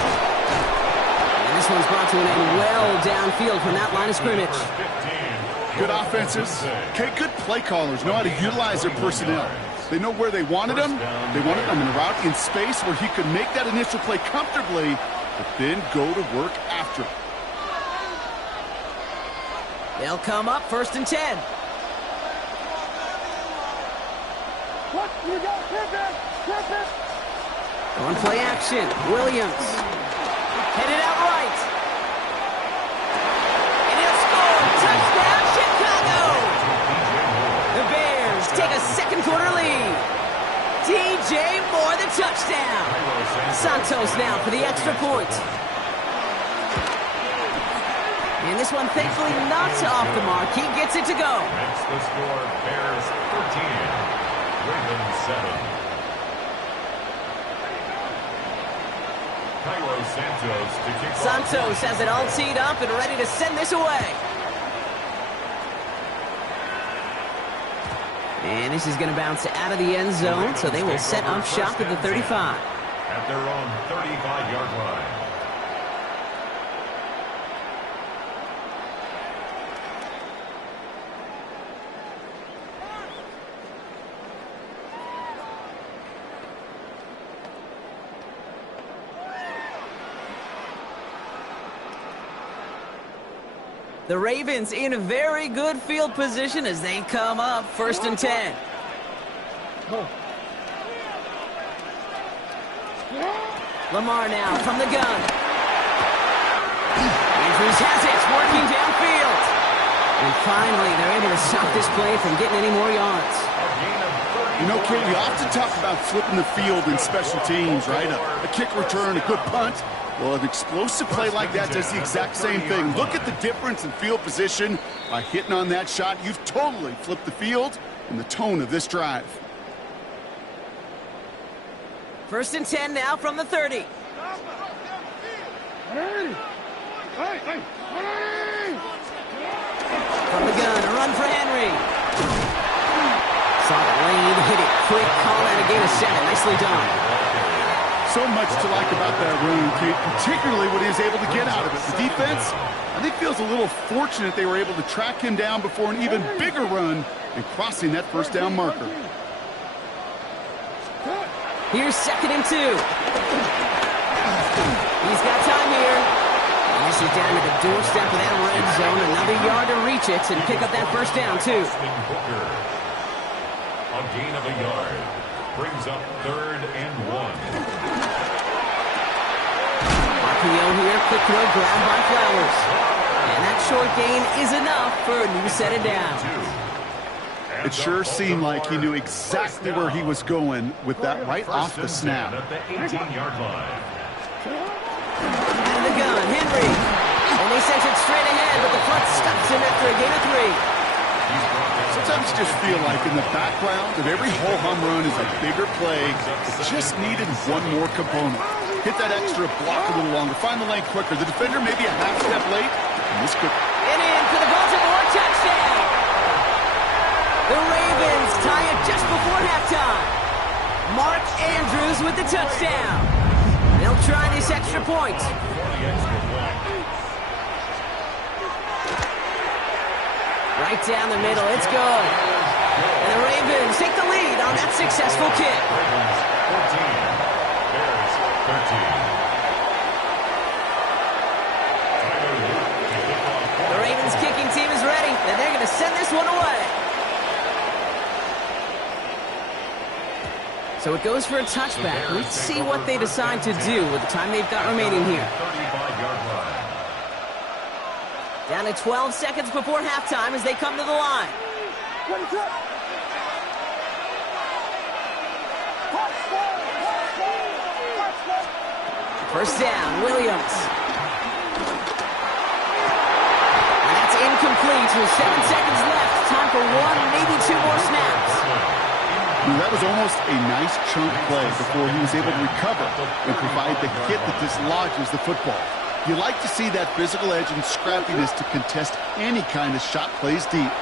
And this one's brought to an end well downfield from that line of scrimmage. Good offenses. Okay, good play callers know how to utilize their personnel. They know where they wanted him. They wanted him in a route in space where he could make that initial play comfortably, but then go to work after. They'll come up 1st and 10. What? You got pivot! Pivot! On play action, Williams. Headed out right. And he'll score! Touchdown, Chicago! The Bears take a second quarter lead. DJ Moore, the touchdown. Santos now for the extra point. And this one thankfully not off the mark. He gets it to go. Makes the score Bears 13. Ravens 7. Cairo Santos to kick off. Santos has it all teed up and ready to send this away. And this is going to bounce out of the end zone, so they will set up shop at the 35. At their own 35-yard line. The Ravens in a very good field position as they come up 1st and 10. Lamar now from the gun. Andrews has it, working downfield. And finally, they're able to stop this play from getting any more yards. You know, Kate, we often talk about flipping the field in special teams, right? A kick return, a good punt. Well, an explosive play like that does the exact same thing. Look at the difference in field position. By hitting on that shot, you've totally flipped the field and the tone of this drive. 1st and 10 now from the 30. From the gun, a run for Henry. Saw the lane, hit it quick, call out a gain of 7. Nicely done. So much to like about that run, Kate, particularly what he was able to get out of it. The defense, I think, feels a little fortunate they were able to track him down before an even bigger run and crossing that 1st down marker. Here's 2nd and 2. He's got time here. And this is down to the doorstep of that red zone. Another yard to reach it and pick up that 1st down, too. A gain of a yard. Brings up 3rd and 1. RPO here, quick throw, grabbed by Flowers. And that short gain is enough for a new set of downs. It sure seemed like he knew exactly where he was going with that right off the snap. At the 18-yard line. And the gun, Henry. And they sent it straight ahead, but the front stops him after a gain of 3. Sometimes you just feel like in the background of every ho-hum run is a bigger play. It just needed one more component. Hit that extra block a little longer. Find the lane quicker. The defender may be a half step late. And this could... And in for the Baltimore touchdown. The Ravens tie it just before halftime. Mark Andrews with the touchdown. They'll try this extra point. Right down the middle, it's good. And the Ravens take the lead on that successful kick. Ravens 14, Bears 13. The Ravens kicking team is ready, and they're going to send this one away. So it goes for a touchback. Let's see what they decide to do with the time they've got remaining here. 35-yard line. Down to 12 seconds before halftime as they come to the line. First down, Williams. And that's incomplete with 7 seconds left. Time for 1, maybe 2 more snaps. That was almost a nice chunk play before he was able to recover and provide the hit that dislodges the football. You like to see that physical edge and scrappiness to contest any kind of shot plays deep.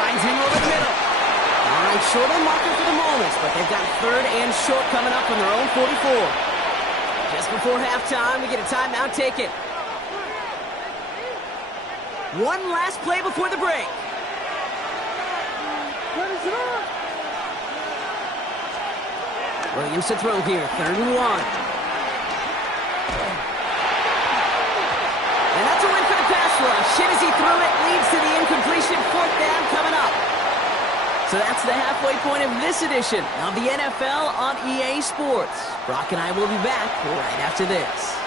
Finds him over the middle. All right, short on marker for the moment, but they've got 3rd and short coming up on their own 44. Just before halftime, we get a timeout taken. One last play before the break. Williams to throw here, 3rd and 1. And that's a win for the pass rush. Hit as he threw it, leads to the incompletion. 4th down coming up. So that's the halfway point of this edition of the NFL on EA Sports. Brock and I will be back right after this.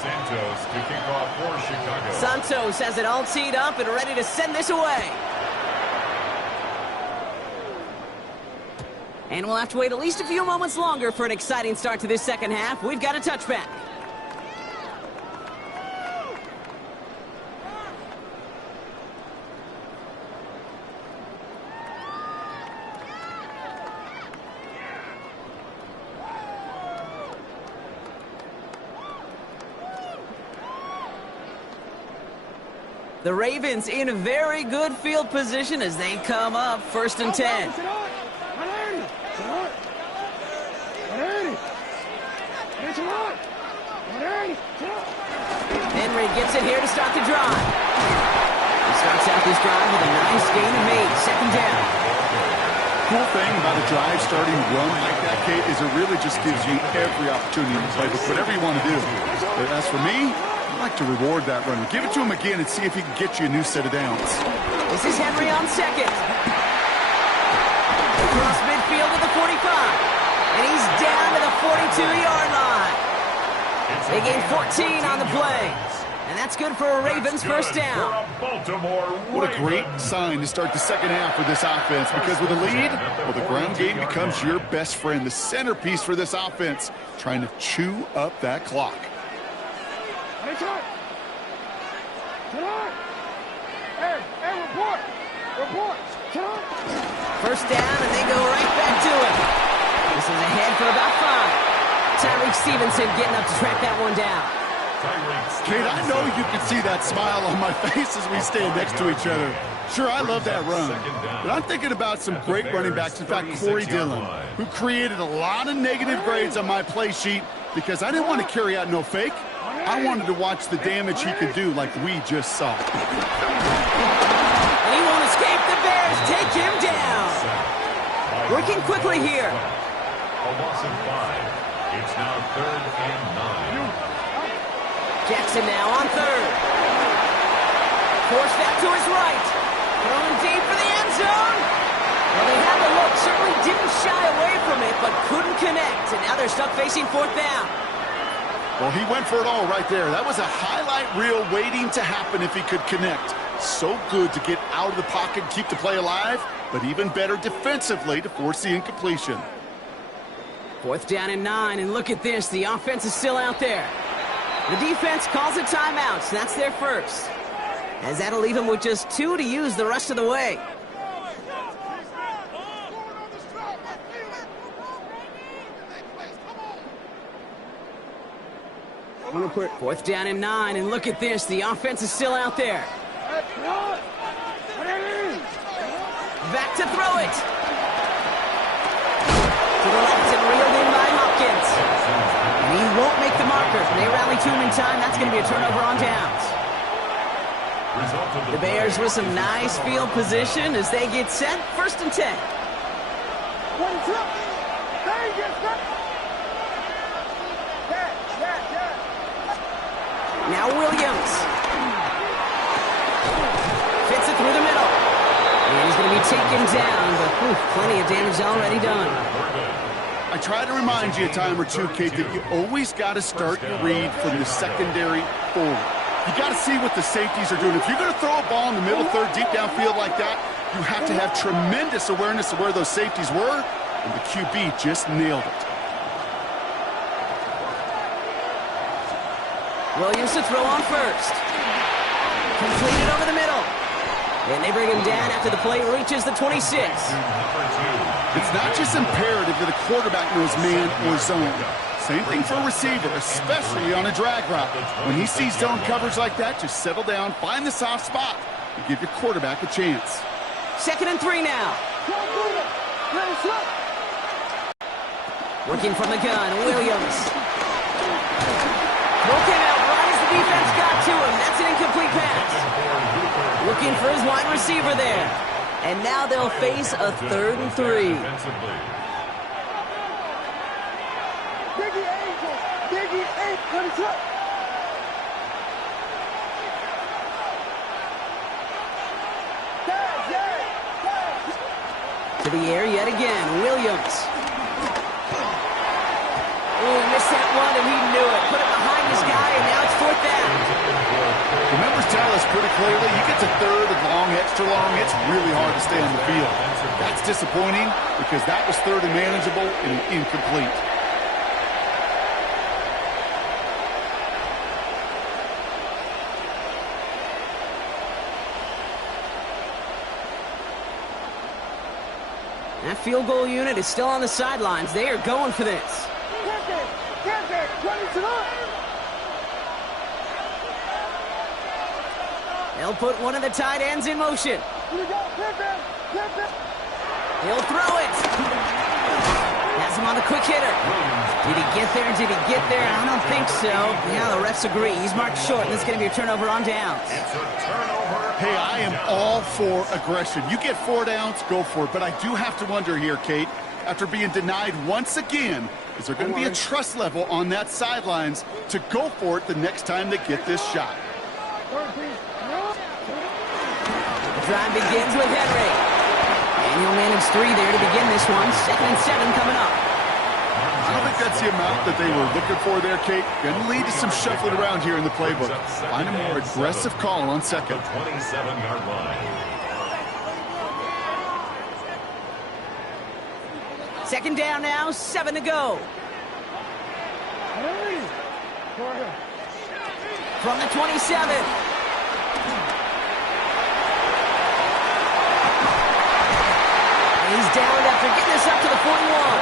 Santos to kick off for Chicago. Santos has it all teed up and ready to send this away. And we'll have to wait at least a few moments longer for an exciting start to this second half. We've got a touchback. The Ravens in a very good field position as they come up 1st and 10. Henry gets it here to start the drive. He starts out this drive with a nice gain of 8, 2nd down. Cool thing about a drive starting run like that, Kate, is it really just gives you every opportunity to play with whatever you want to do. But as for me, I like to reward that runner. Give it to him again and see if he can get you a new set of downs. This is Henry on 2nd. Across midfield at the 45. And he's down to the 42-yard line. They gain 14 on the play. And that's good for a Ravens 1st down. What a great sign to start the second half for this offense, because with a lead, well, the ground game becomes your best friend, the centerpiece for this offense, trying to chew up that clock. First down, and they go right back to it. This is ahead for about 5. Tyreek Stevenson getting up to track that one down. Kate, I know you can see that smile on my face as we stand next to each other. Sure, I love that run, but I'm thinking about some great running backs. In fact, Corey Dillon, who created a lot of negative grades on my play sheet because I didn't want to carry out no fake. I wanted to watch the damage he could do like we just saw. He won't escape. The Bears take him down. Working quickly here. A loss of 5. It's now 3rd and 9. Jackson now on 3rd. Forced that to his right. Throwing deep for the end zone. Well, they had the look. Certainly didn't shy away from it, but couldn't connect. And now they're stuck facing 4th down. Well, he went for it all right there. That was a highlight reel waiting to happen if he could connect. So good to get out of the pocket and keep the play alive, but even better defensively to force the incompletion. 4th down and 9, and look at this. The offense is still out there. The defense calls a timeout, so that's their first. As that'll leave them with just 2 to use the rest of the way. Fourth down and 9, and look at this. The offense is still out there. Back to throw it. To the left and reeled in by Hopkins. And he won't make the marker. They rally to him in time. That's going to be a turnover on downs. The Bears with some nice field position as they get set. 1st and 10. Now Williams. Fits it through the middle. And he's going to be taken down, but plenty of damage already done. I try to remind you a time or two, Kate, that you always got to start your read from the secondary forward. You got to see what the safeties are doing. If you're going to throw a ball in the middle third, deep downfield like that, you have to have tremendous awareness of where those safeties were, and the QB just nailed it. Williams to throw on first. Completed over the middle. And they bring him down after the play reaches the 26. It's not just imperative that a quarterback knows man or zone. Same thing for a receiver, especially on a drag route. When he sees zone coverage like that, just settle down, find the soft spot, and give your quarterback a chance. 2nd and 3 now. Working from the gun, Williams. Throw came out right as the defense got to him. That's an incomplete pass. Looking for his wide receiver there. And now they'll face a 3rd and 3. Biggie Angels! Biggie Angels! Cut it up! To the air yet again, Williams. Oh, he missed that one, and he knew it. Put it behind his guy, and now it's 4th down. The numbers tell us pretty clearly, you get to 3rd and long, extra long, it's really hard to stay on the field. That's disappointing because that was 3rd and manageable and incomplete. That field goal unit is still on the sidelines. They are going for this. They'll put one of the tight ends in motion. He'll throw it. Has him on the quick hitter. Did he get there? Did he get there? I don't think so. Yeah, the refs agree. He's marked short, and this is going to be a turnover on downs. Hey, I am all for aggression. You get 4 downs, go for it. But I do have to wonder here, Kate, after being denied once again, is there going to be a trust level on that sidelines to go for it the next time they get this shot? The drive begins with Henry. And he'll manage 3 there to begin this one. 2nd and 7 coming up. I don't think that's the amount that they were looking for there, Kate. Going to lead to some shuffling around here in the playbook. Find a more aggressive call on 2nd. 27-yard line. 2nd down now, 7 to go. From the 27. He's down after getting this up to the 41.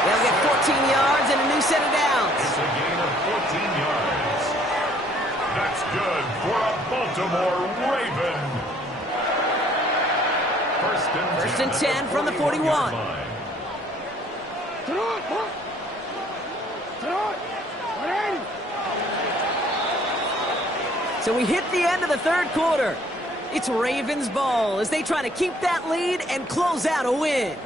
They'll get 14 yards and a new set of downs. It's a gain of 14 yards. That's good for a Baltimore Raven. First and 10 from the 41. So we hit the end of the 3rd quarter. It's Ravens ball as they try to keep that lead and close out a win.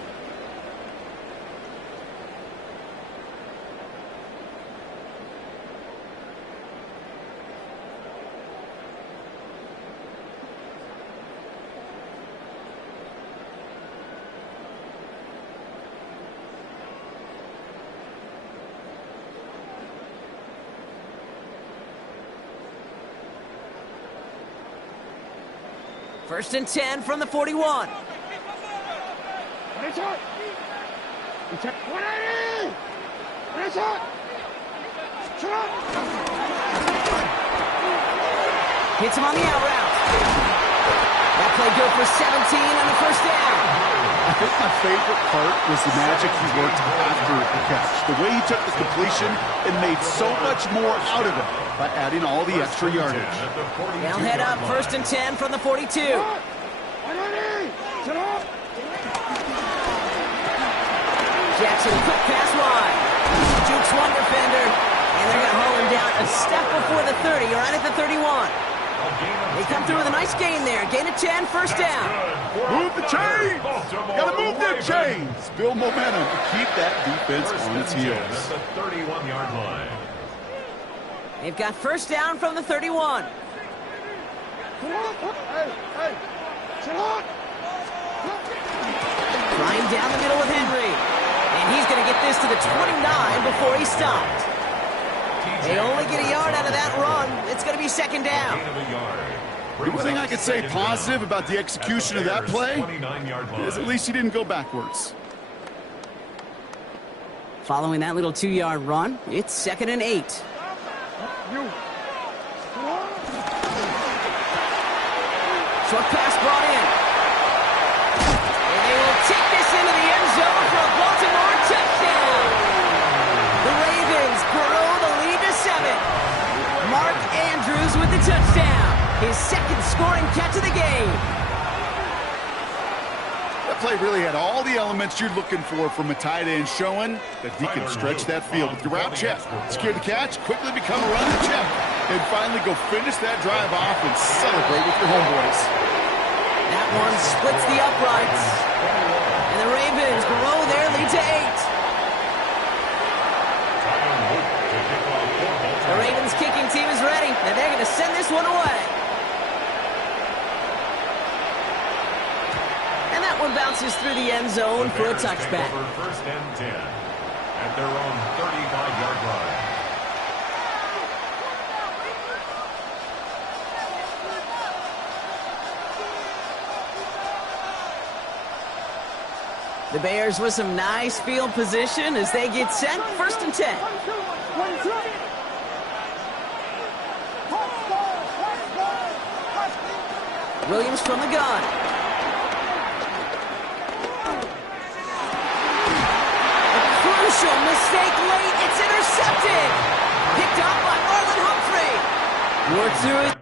First and 10 from the 41. Hits him on the out route. That play good for 17 on the 1st down. I think my favorite part was the magic he worked after the catch. The way he took the completion and made so much more out of it by adding all the extra yardage. They'll head up 1st and 10 from the 42. Jackson, quick pass wide. Jukes one defender, and they're going to haul him down a step before the 30, right at the 31. They come through with a nice gain there. Gain of 10, 1st down. Move the chains! Gotta move them chains! Build momentum to keep that defense on its heels. At the 31-yard line. They've got 1st down from the 31. Flying down the middle with Henry. And he's going to get this to the 29 before he stopped. They only get a yard out of that run. It's going to be 2nd down. The one thing I could say positive about the execution of that play is at least he didn't go backwards. Following that little 2-yard run, it's 2nd and 8. Short pass brought in. And they will take this into the end zone for a Baltimore touchdown. The Ravens grow the lead to 7. Mark Andrews with the touchdown. His 2nd scoring catch of the game. The play really had all the elements you're looking for from a tight end, showing that he can stretch that field with your route check, secure the catch, quickly become a running check, and finally go finish that drive off and celebrate with your homeboys. That one splits the uprights. And the Ravens grow their lead to 8. The Ravens kicking team is ready, and they're going to send this one away. And that one bounces through the end zone for a touchback. First and 10 at their own 35-yard line. The Bears with some nice field position as they get set. First and 10. Williams from the gun. A crucial mistake late. It's intercepted. Picked up by Marlon Humphrey. Works through it.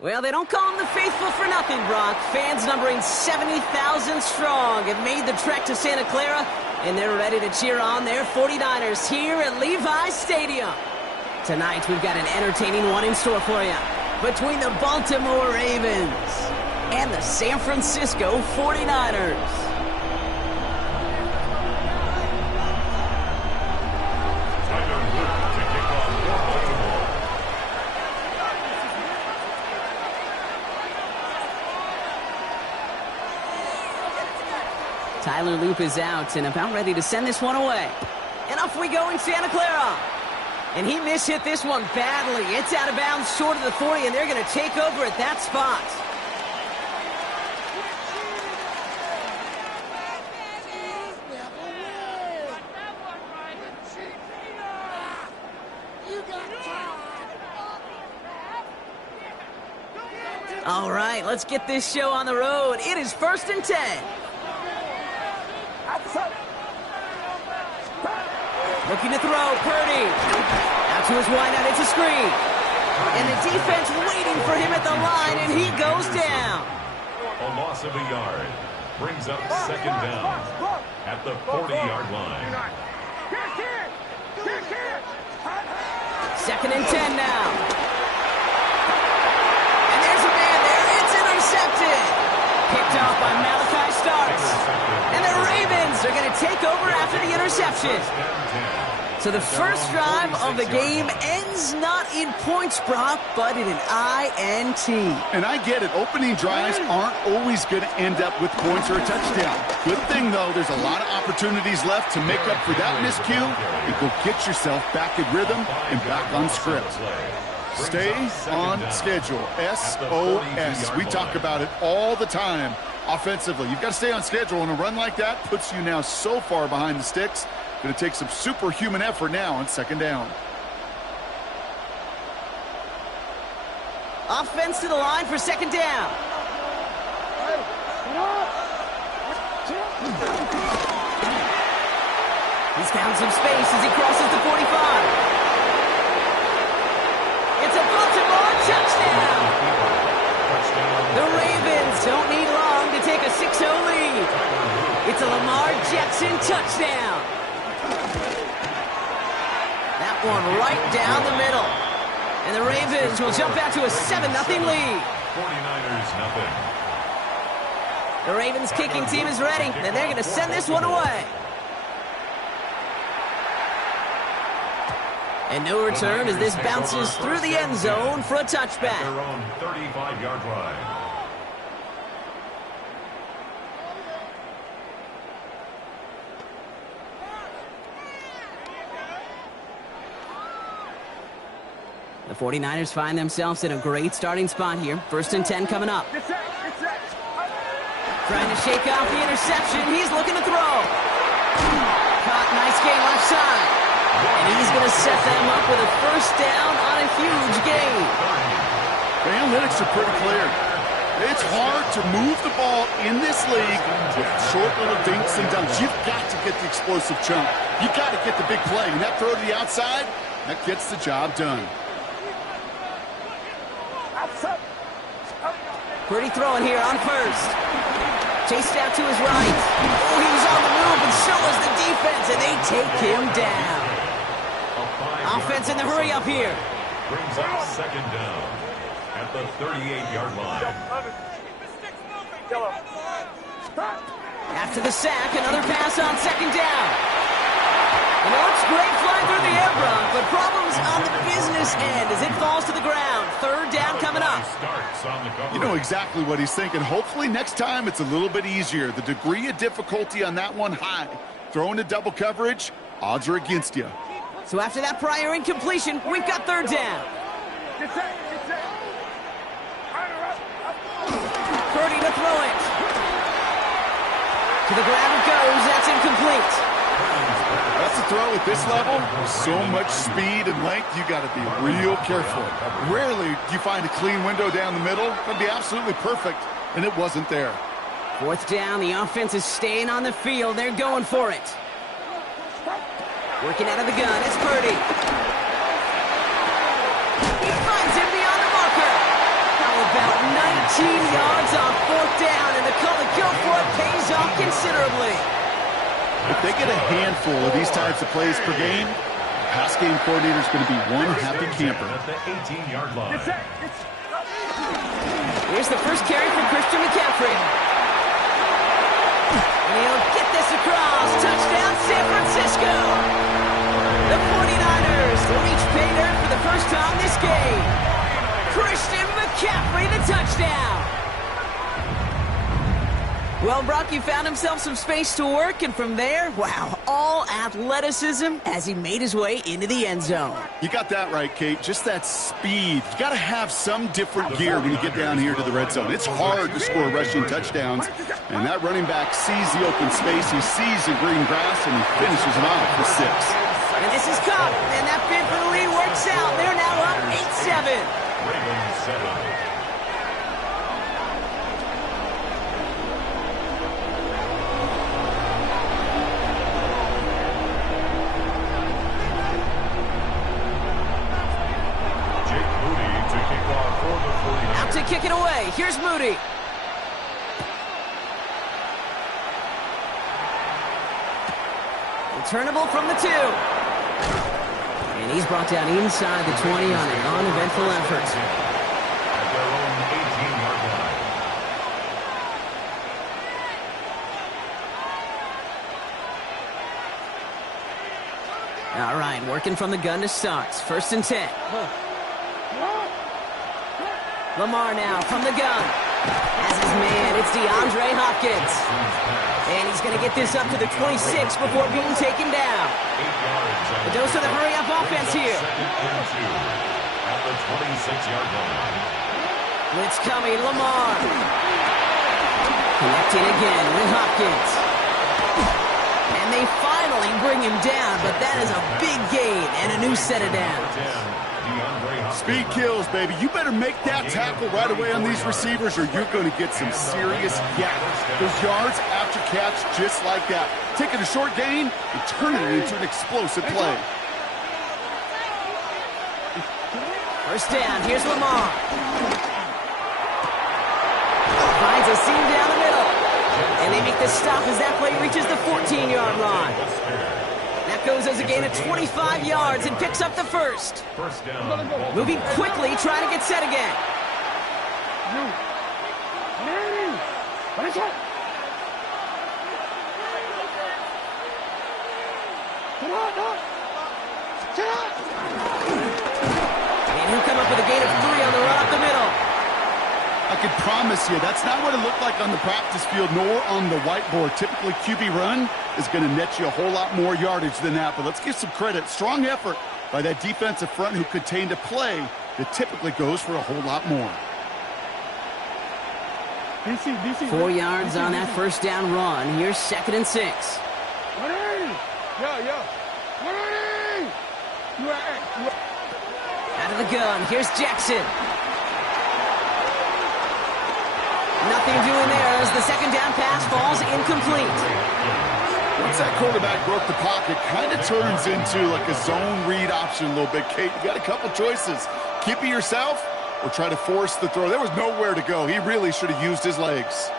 Well, they don't call them the faithful for nothing, Brock. Fans numbering 70,000 strong have made the trek to Santa Clara, and they're ready to cheer on their 49ers here at Levi's Stadium. Tonight, we've got an entertaining one in store for you. Between the Baltimore Ravens and the San Francisco 49ers. Tyler Loop is out and about ready to send this one away. And off we go in Santa Clara. And he mishit this one badly. It's out of bounds short of the 40, and they're going to take over at that spot. All right, let's get this show on the road. It is 1st and 10. Looking to throw, Purdy. Out to his wideout, it's a screen. And the defense waiting for him at the line, and he goes down. A loss of a yard. Brings up 2nd down at the 40-yard line. 2nd and 10 now. And there's a man there. It's intercepted. Picked off by Malachi Starks. And the Ravens are going to take over after the interception. So the first drive of the game ends not in points, Brock, but in an INT. And I get it. Opening drives aren't always going to end up with points or a touchdown. Good thing, though, there's a lot of opportunities left to make up for that miscue and go get yourself back in rhythm and back on script. Stay on schedule. SOS. We talk about it all the time offensively. You've got to stay on schedule, and a run like that puts you now so far behind the sticks. Going to take some superhuman effort now on 2nd down. Offense to the line for 2nd down. He's found some space as he crosses the 45. It's a Baltimore touchdown. The Ravens don't need long to take a 6-0 lead. It's a Lamar Jackson touchdown. That one right down the middle. And the Ravens will jump out to a 7-0 lead. 49ers nothing. The Ravens kicking team is ready, and they're going to send this one away. And no return as this bounces through the end zone for a touchback. Their own 35-yard line. The 49ers find themselves in a great starting spot here. 1st and 10 coming up. Trying to shake off the interception. He's looking to throw. Caught, nice gain left side. And he's going to set them up with a 1st down on a huge gain. The analytics are pretty clear. It's hard to move the ball in this league with short little dinks and dunks. You've got to get the explosive chunk. You've got to get the big play. And that throw to the outside, that gets the job done. Purdy throwing here on 1st. Chased out to his right. Oh, he was on the move, and so was the defense, and they take him down. Offense in the hurry up here. Brings up 2nd down at the 38-yard line. After the sack, another pass on 2nd down. You know, it's great flying through the air, Brock, but problems on the business end as it falls to the ground. 3rd down coming up. You know exactly what he's thinking. Hopefully next time it's a little bit easier. The degree of difficulty on that one high. Throwing to double coverage, odds are against you. So after that prior incompletion, we've got 3rd down. Purdy to throw it. To the ground it goes. That's incomplete. That's a throw at this level. So much speed and length, you got to be real careful. Rarely do you find a clean window down the middle. That'd be absolutely perfect, and it wasn't there. 4th down, the offense is staying on the field. They're going for it. Working out of the gun, it's Purdy. He finds him beyond the marker. How about 19 yards on 4th down, and the call to go for it pays off considerably. If they get a handful of these types of plays per game, pass game coordinator is going to be one happy camper. At the 18-yard line. Here's the first carry for Christian McCaffrey. And he'll get this across. Touchdown, San Francisco. The 49ers reach pay dirt for the first time this game. Christian McCaffrey, the touchdown. Well, Brock, he found himself some space to work, and from there, wow, all athleticism as he made his way into the end zone. You got that right, Kate. Just that speed. You got to have some different gear when you get down here to the red zone. It's hard to score rushing touchdowns, and that running back sees the open space, he sees the green grass, and he finishes it off for 6. And this is Cup, and that bid for the lead works out. They're now up 8-7. Ravens 7. To kick it away. Here's Moody. Returnable from the 2. And he's brought down inside the 20 on an uneventful effort. At their own 18-yard line. All right, working from the gun to start. 1st and 10. Lamar now from the gun. As his man, it's DeAndre Hopkins. And he's going to get this up to the 26 before being taken down. A dose of the hurry-up offense here. At the 26-yard line. Blitz coming, Lamar. Connecting again with Hopkins. And they finally bring him down, but that is a big gain and a new set of downs. Speed kills, baby. You better make that tackle right away on these receivers or you're going to get some serious yak. Those yards after catch just like that. Taking a short gain and turning it into an explosive play. 1st down. Here's Lamar. Finds a seam down the middle. And they make the stop as that play reaches the 14-yard line. That goes as a gain of 25 yards and picks up the 1st. First down. Moving quickly, trying to get set again. And he'll come up with a gain of 3 on the run up the middle. I can promise you, that's not what it looked like on the practice field nor on the whiteboard. Typically, QB run is going to net you a whole lot more yardage than that. But let's give some credit. Strong effort by that defensive front who contained a play that typically goes for a whole lot more. 4 yards on that 1st down run. Here's 2nd and 6. Out of the gun. Here's Jackson. Nothing doing there as the 2nd down pass falls incomplete. Once that quarterback broke the pocket, kind of turns into like a zone read option a little bit. Kate, you got a couple choices. Keep it yourself or try to force the throw. There was nowhere to go. He really should have used his legs.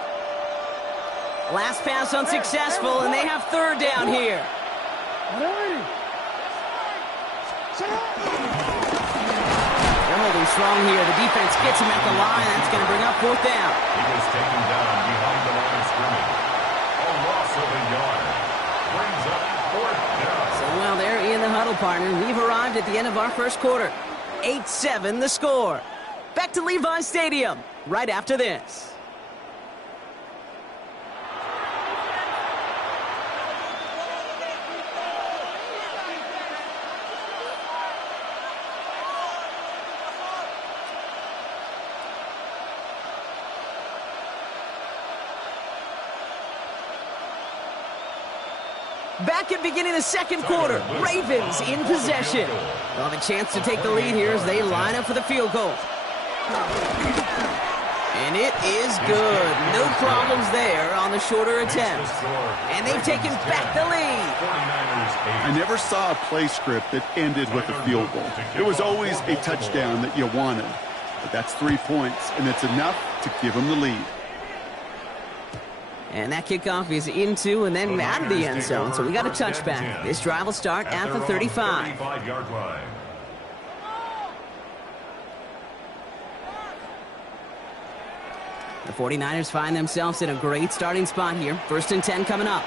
Last pass unsuccessful, and they have 3rd down here. They're holding strong here. The defense gets him at the line. That's going to bring up 4th down. He was taken down behind the line of scrimmage. A loss of a yard. Brings up 4th down. So, well, there in the huddle, partner. We've arrived at the end of our 1st quarter. 8-7 the score. Back to Levi Stadium right after this. Back at beginning of the 2nd quarter, Ravens in possession. They'll have a chance to take the lead here as they line up for the field goal. And it is good. No problems there on the shorter attempt. And they've taken back the lead. I never saw a play script that ended with a field goal. It was always a touchdown that you wanted. But that's 3 points, and it's enough to give them the lead. And that kickoff is into and then out of the end zone. So we got a touchback. This drive will start at the 35. 35-yard line. The 49ers find themselves in a great starting spot here. 1st and 10 coming up.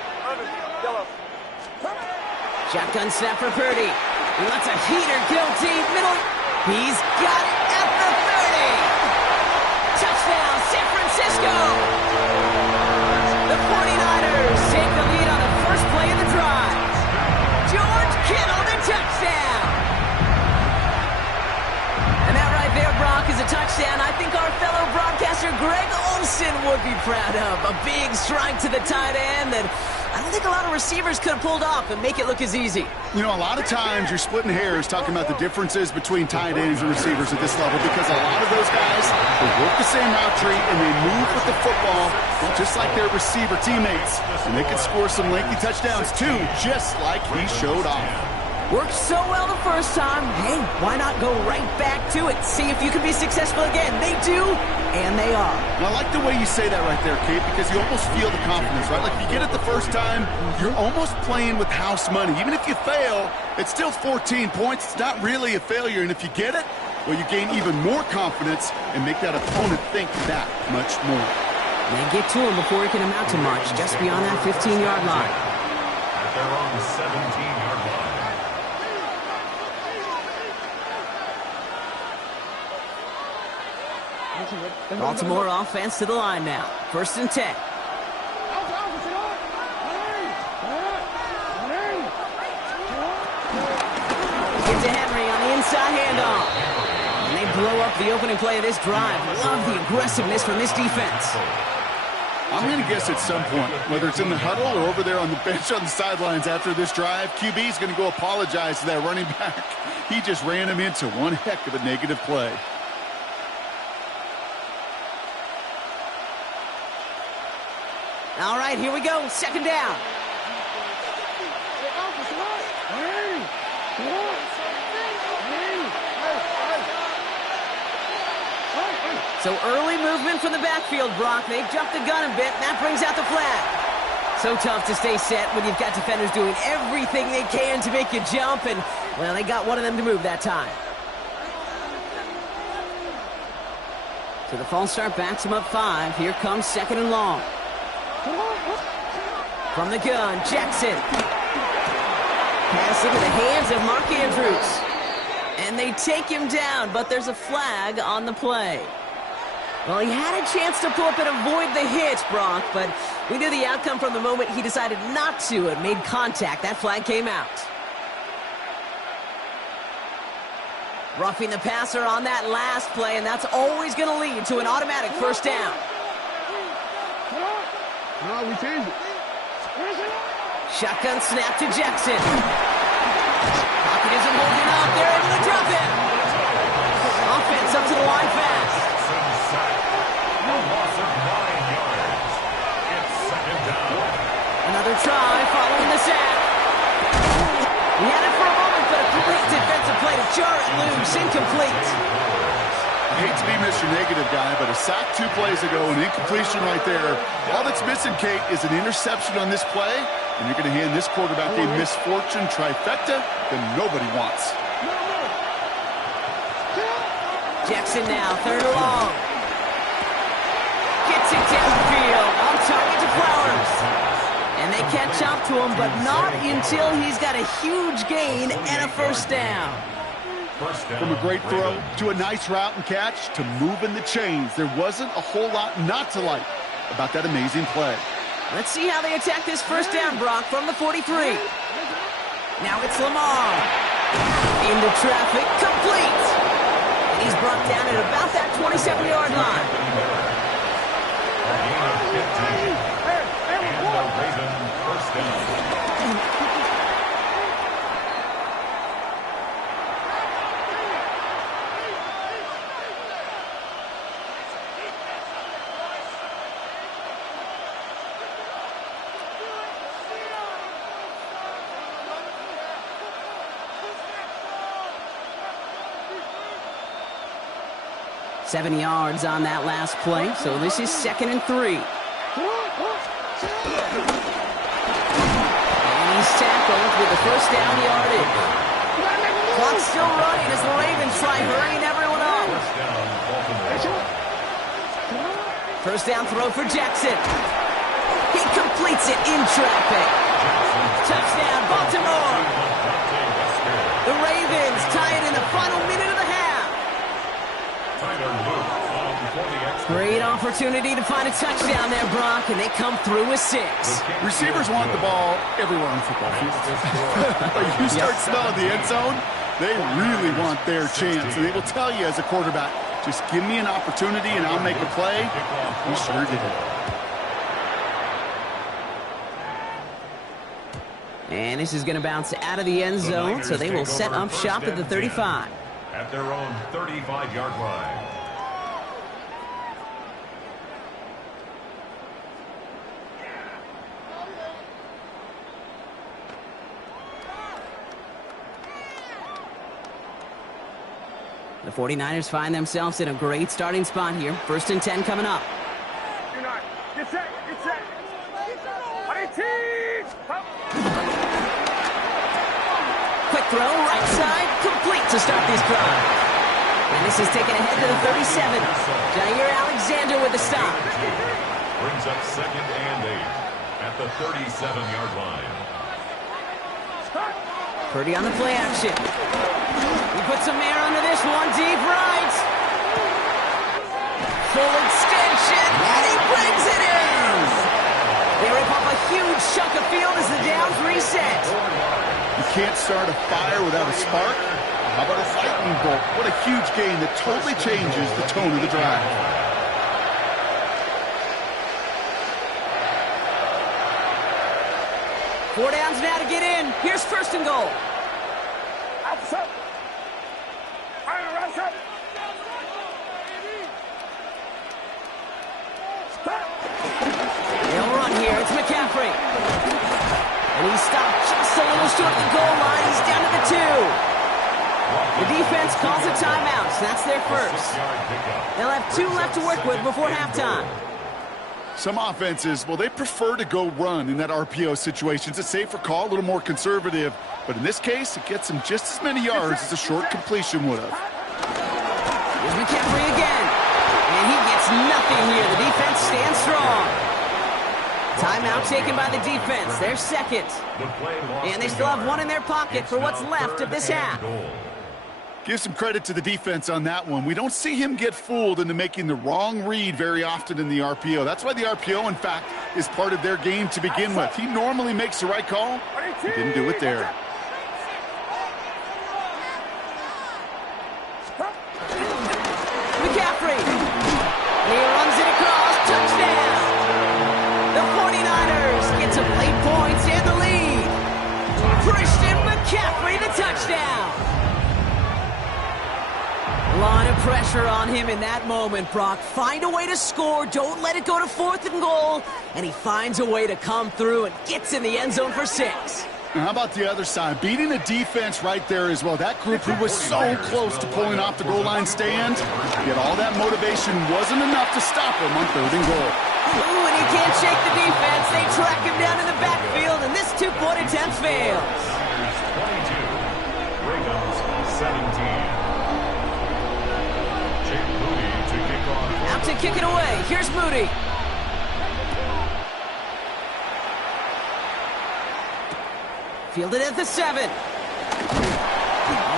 Shotgun snap for Purdy. He lets a heater go deep middle. He's got it at the 30. Touchdown, San Francisco. The 49ers take the lead on the first play of the drive. George Kittle, the touchdown. And that right there, Brock, is a touchdown I think our fellow broadcaster Greg Olsen would be proud of. A big strike to the tight end that I don't think a lot of receivers could have pulled off and make it look as easy. You know, a lot of times you're splitting hairs talking about the differences between tight ends and receivers at this level because a lot of those guys, they work the same route tree and they move with the football just like their receiver teammates. And they can score some lengthy touchdowns too, just like he showed off. Worked so well the first time. Hey, why not go right back to it? See if you can be successful again. They do, and they are. And I like the way you say that right there, Kate, because you almost feel the confidence, right? Like if you get it the first time, you're almost playing with house money. Even if you fail, it's still 14 points. It's not really a failure. And if you get it, well, you gain even more confidence and make that opponent think that much more. They get to him before he can amount to much, just beyond that 15-yard line. At their own 17-yard line. Baltimore offense to the line now. 1st and 10. Get to Henry on the inside handoff. And they blow up the opening play of this drive. Love the aggressiveness from this defense. I'm going to guess at some point, whether it's in the huddle or over there on the bench on the sidelines after this drive, QB is going to go apologize to that running back. He just ran him into one heck of a negative play. All right, here we go. 2nd down. So early movement from the backfield, Brock. They've jumped the gun a bit, and that brings out the flag. So tough to stay set when you've got defenders doing everything they can to make you jump, and, well, they got one of them to move that time. So the false start backs him up 5. Here comes 2nd and long. From the gun, Jackson. Pass into the hands of Mark Andrews. And they take him down, but there's a flag on the play. Well, he had a chance to pull up and avoid the hit, Brock, but we knew the outcome from the moment he decided not to and made contact. That flag came out. Roughing the passer on that last play, and that's always going to lead to an automatic 1st down. No, we changed it. Shotgun snap to Jackson. Pocket isn't holding up. They're able to drop it. Offense up to the line fast. A loss of 9 yards. It's 2nd down. Another try following the sack. He had it for a moment, but a great defensive play to jar it loose. Incomplete. I hate to be Mr. Negative guy, but a sack 2 plays ago, an incompletion right there. All that's missing, Kate, is an interception on this play, and you're going to hand this quarterback a misfortune trifecta that nobody wants. Jackson now, 3rd and long. Gets it downfield, on target to Flowers. And they catch up to him, but not until he's got a huge gain and a 1st down. From a great throw to a nice route and catch to moving the chains, there wasn't a whole lot not to like about that amazing play. Let's see how they attack this 1st down, Brock, from the 43. Now it's Lamar. Into traffic, complete. And he's brought down at about that 27-yard line. A gain of 15. And a Raven 1st down. Seven yards on that last play, so this is 2nd and 3. And he's tackled with the first down yardage. Clock's still running as the Ravens try hurrying everyone up. First down throw for Jackson. He completes it in traffic. Touchdown, Baltimore. The Ravens tie it in the final minute of the half. Great opportunity to find a touchdown there, Brock, and they come through with 6. Receivers want the ball everywhere on football fields. But you start smelling the end zone, they really want their chance. And they will tell you as a quarterback, just give me an opportunity and I'll make a play. He sure did it. And this is going to bounce out of the end zone, so they will set up shop at the 35. At their own 35-yard line. The 49ers find themselves in a great starting spot here. 1st and 10 coming up. Get set, get set. 18. Quick throw, right side, complete to start this drive. And this is taken ahead to the 37. Jair Alexander with the stop. Brings up 2nd and 8 at the 37-yard line. Purdy on the play action. He puts some air under this one, deep right. Full extension, and he brings it in. They rip up a huge chunk of field as the downs reset. You can't start a fire without a spark. How about a lightning bolt? What a huge gain that totally changes the tone of the drive. Four downs now to get in. Here's 1st and goal. They'll run here. It's McCaffrey. And he stopped just a little short of the goal line. He's down to the 2. The defense calls a timeout. So that's their first. They'll have 2 left to work with before halftime. Some offenses, well, they prefer to go run in that RPO situation. It's a safer call, a little more conservative. But in this case, it gets them just as many yards as a short completion would have. Here's McCaffrey again. And he gets nothing here. The defense stands strong. Timeout taken by the defense. Their 2nd. And they still have 1 in their pocket for what's left of this half. Give some credit to the defense on that one. We don't see him get fooled into making the wrong read very often in the RPO. That's why the RPO, in fact, is part of their game to begin with. He normally makes the right call. He didn't do it there. McCaffrey. And he runs it across. Touchdown. The 49ers get some late points and the lead. Christian McCaffrey, the touchdown. A lot of pressure on him in that moment, Brock. Find a way to score. Don't let it go to 4th and goal. And he finds a way to come through and gets in the end zone for 6. And how about the other side? Beating the defense right there as well. That group who was so close to pulling off the goal line stand, yet all that motivation wasn't enough to stop him on 3rd and goal. Ooh, and he can't shake the defense. They track him down in the backfield, and this 2-point attempt fails. 22, Ravens 17. Out to kick it away. Here's Moody. Fielded at the 7.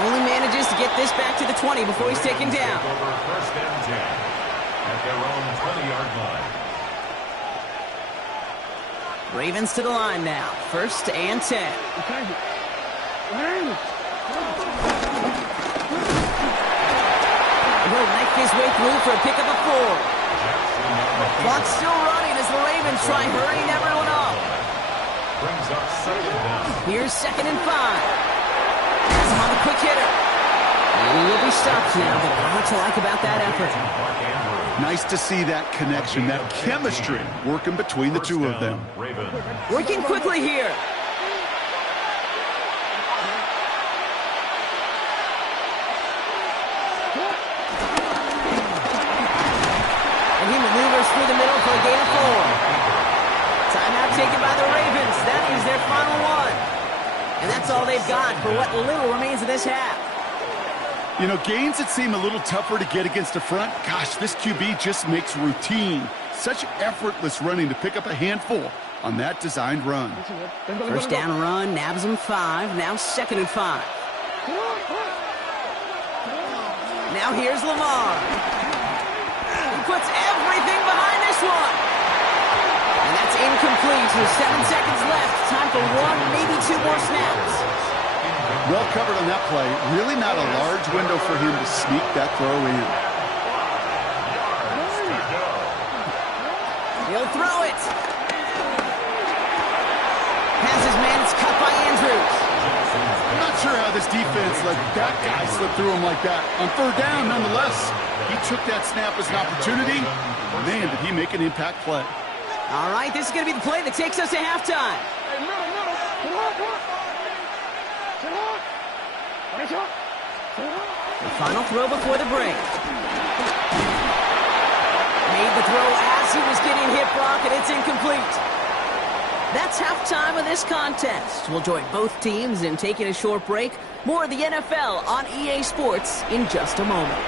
Only manages to get this back to the 20 before he's taken down. First and 10 at their own 20-yard line. Ravens to the line now. 1st and 10. Will make his way through for a pickup of 4. Clock's still running as the Ravens try hurrying everyone up. Brings up 2nd down. Here's 2nd and 5. Has him on the quick hitter. And he will be stopped now, but a lot to like about that effort. Nice to see that connection, that chemistry working between the two of them. Working quickly here. And he maneuvers through the middle for a gain of 4. Timeout taken by the Ravens. That is their final one. And that's all they've got for what little remains of this half. You know, gains that seem a little tougher to get against the front, gosh, this QB just makes routine. Such effortless running to pick up a handful on that designed run. First down run, nabs him 5. Now 2nd and 5. Now here's Lamar. He puts everything behind this one. And that's incomplete with 7 seconds left. Time for 1, maybe 2 more snaps. Well covered on that play. Really not a large window for him to sneak that throw in. He'll throw it. Passes man, it's cut by Andrews. I'm not sure how this defense let that guy slip through him like that. On 3rd down, nonetheless, he took that snap as an opportunity. Man, did he make an impact play. All right, this is going to be the play that takes us to halftime. The final throw before the break. Made the throw as he was getting hit, Brock, and it's incomplete. That's halftime of this contest. We'll join both teams in taking a short break. More of the NFL on EA Sports in just a moment.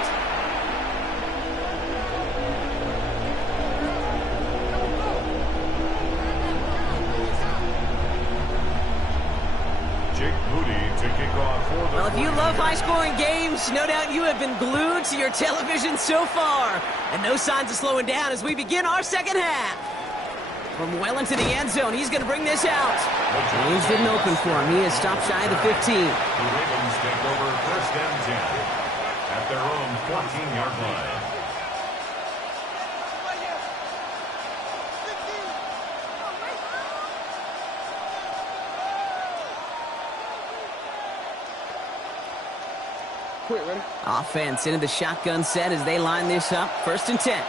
Well, if you love high-scoring games, no doubt you have been glued to your television so far. And no signs of slowing down as we begin our second half. From well into the end zone, he's going to bring this out. James didn't open for him. He is stopped shy of the 15. The Ravens take over 1st and 10 at their own 14-yard line. Offense into the shotgun set as they line this up. 1st and 10.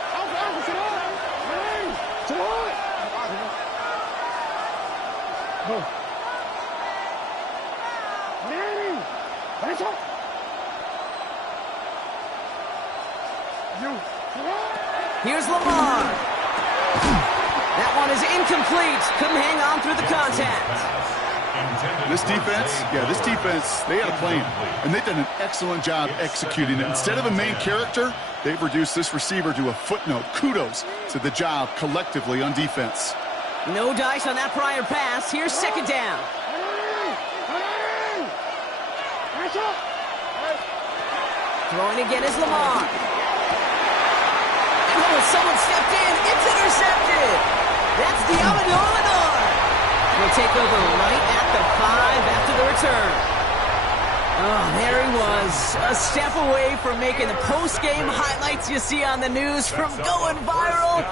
Here's Lamar. That one is incomplete. Couldn't hang on through the contact. This defense, they had a plan, and they've done an excellent job executing it. Instead of a main character, they've reduced this receiver to a footnote. Kudos to the job collectively on defense. No dice on that prior pass. Here's 2nd down. Throwing again is Lamar. And someone stepped in. It's intercepted. That's Diamador. Will take over right at the 5 after the return. Oh, there he was. A step away from making the post-game highlights you see on the news from going viral.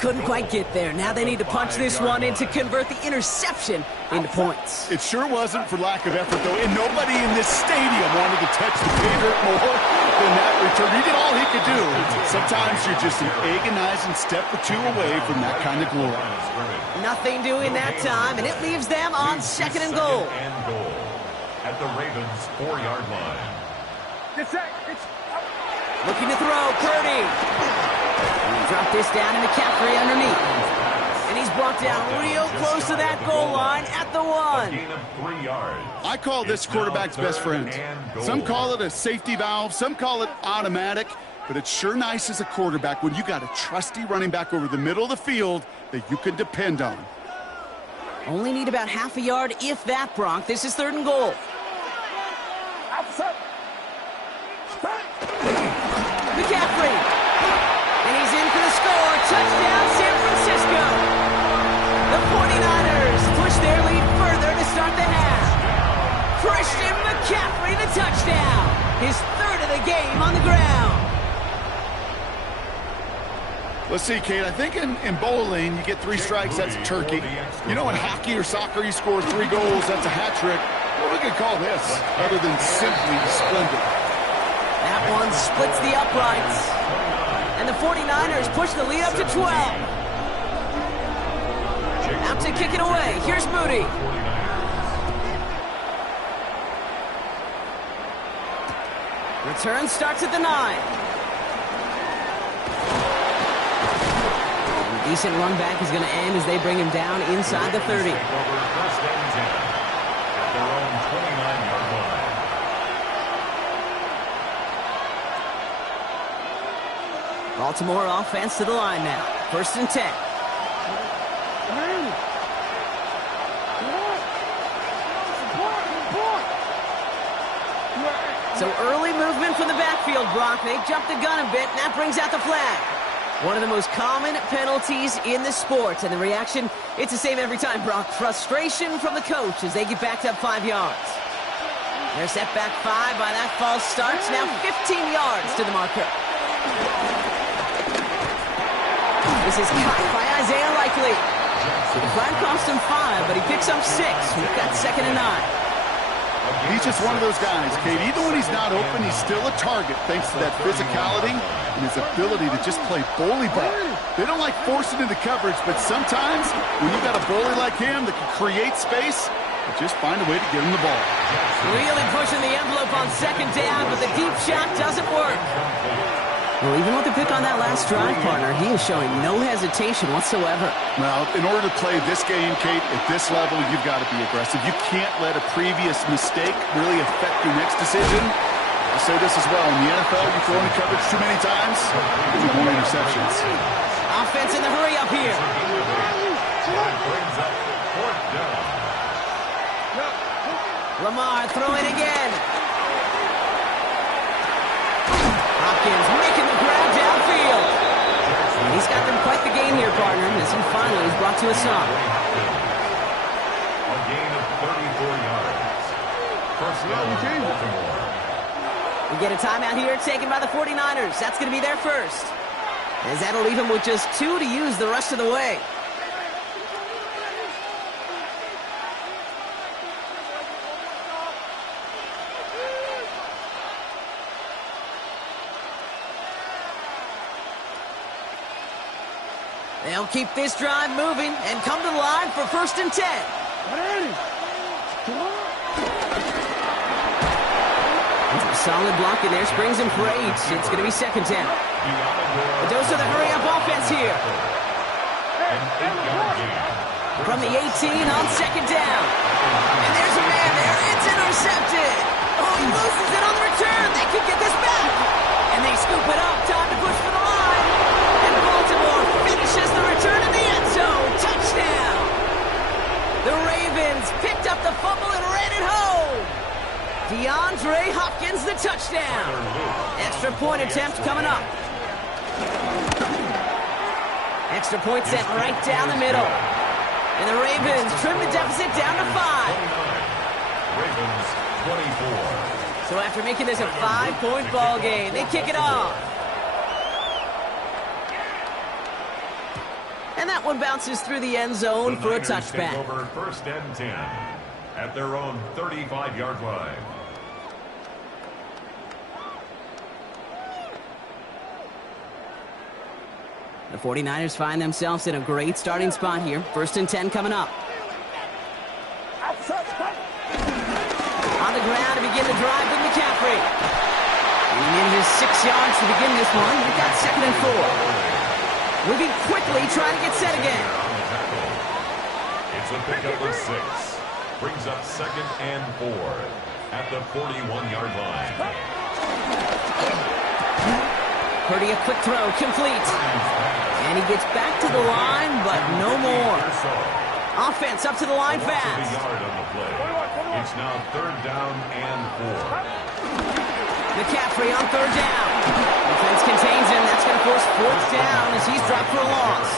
Couldn't quite get there. Now they need to punch this one in to convert the interception into points. It sure wasn't for lack of effort, though, and nobody in this stadium wanted to touch the pay dirt more than that return. He did all he could do. Sometimes you're just an agonizing step or 2 away from that kind of glory. Nothing doing that time, and it leaves them on 2nd and goal. At the Ravens' 4-yard line. Looking to throw, Purdy. Drop this down to McCaffrey underneath. And he's brought down real close to that goal line at the 1. Gain of 3 yards. I call this quarterback's best friend. Some call it a safety valve, some call it automatic, but it's sure nice as a quarterback when you got a trusty running back over the middle of the field that you can depend on. Only need about half a yard, if that, Bronk. This is 3rd and goal. McCaffrey. And he's in for the score. Touchdown, San Francisco. The 49ers push their lead further to start the half. Christian McCaffrey, the touchdown. His 3rd of the game on the ground. Let's see, Kate. I think in bowling, you get 3 strikes, that's a turkey. You know, in hockey or soccer, you score 3 goals, that's a hat trick. What we could call this, other than simply splendid? That one splits the uprights. And the 49ers push the lead up to 12. Out to kick it away. Here's Moody. Return starts at the 9. Decent run back is going to end as they bring him down inside the 30. Take over first and 10 at their own 29-yard line. Baltimore offense to the line now. First and 10. So early movement from the backfield, Brock. They jumped the gun a bit, and that brings out the flag. One of the most common penalties in the sport, and the reaction, it's the same every time, Brock. Frustration from the coach as they get backed up 5 yards. They're set back 5 by that false start. Now 15 yards to the marker. This is caught by Isaiah Likely. So the flag cost him 5, but he picks up 6. We've got 2nd and 9. He's just one of those guys, Kate. Even when he's not open, he's still a target thanks to that physicality and his ability to just play bully ball. They don't like forcing into coverage, but sometimes when you've got a bully like him that can create space, just find a way to get him the ball. Really pushing the envelope on 2nd down, but the deep shot doesn't work. Well, even with the pick on that last drive, partner, he is showing no hesitation whatsoever. Well, in order to play this game, Kate, at this level, you've got to be aggressive. You can't let a previous mistake really affect your next decision. I'll say this as well. In the NFL, you throw into coverage too many times, you get more interceptions. Offense in the hurry up here. Lamar throwing again. Hopkins making the grab downfield. And he's got them quite the gain here, partner, as he finally is brought to a stop. A gain of 34 yards. First down, Baltimore. We get a timeout here taken by the 49ers. That's going to be their first, as that'll leave him with just 2 to use the rest of the way. They'll keep this drive moving and come to the line for 1st and 10. Solid block in there, springs him for 8. It's going to be 2nd down. But those are the hurry-up offense here. From the 18 on 2nd down. And there's a man there. It's intercepted. Oh, he loses it on the return. They could get this back. And they scoop it up. Time to push for the line. And Baltimore finishes the return in the end zone. Touchdown. The Ravens picked up the fumble and ran it home. DeAndre Hopkins, the touchdown. Extra point attempt coming up. Extra point set right down the middle. And the Ravens trim the deficit down to 5. Ravens 24. So after making this a 5-point ball game, they kick it off. And that one bounces through the end zone for a touchback. Take over 1st and 10 at their own 35-yard line. The 49ers find themselves in a great starting spot here. 1st and 10 coming up. On the ground to begin the drive with McCaffrey. Leading in his 6 yards to begin this one. We've got 2nd and 4. Moving quickly, trying to get set again. It's a pickup of 6. Brings up 2nd and 4 at the 41-yard line. Purdy, a quick throw, complete. And he gets back to the line, but no more. Offense up to the line fast. It's now 3rd down and 4. McCaffrey on 3rd down. Defense contains him. That's going to force 4th down as he's dropped for a loss.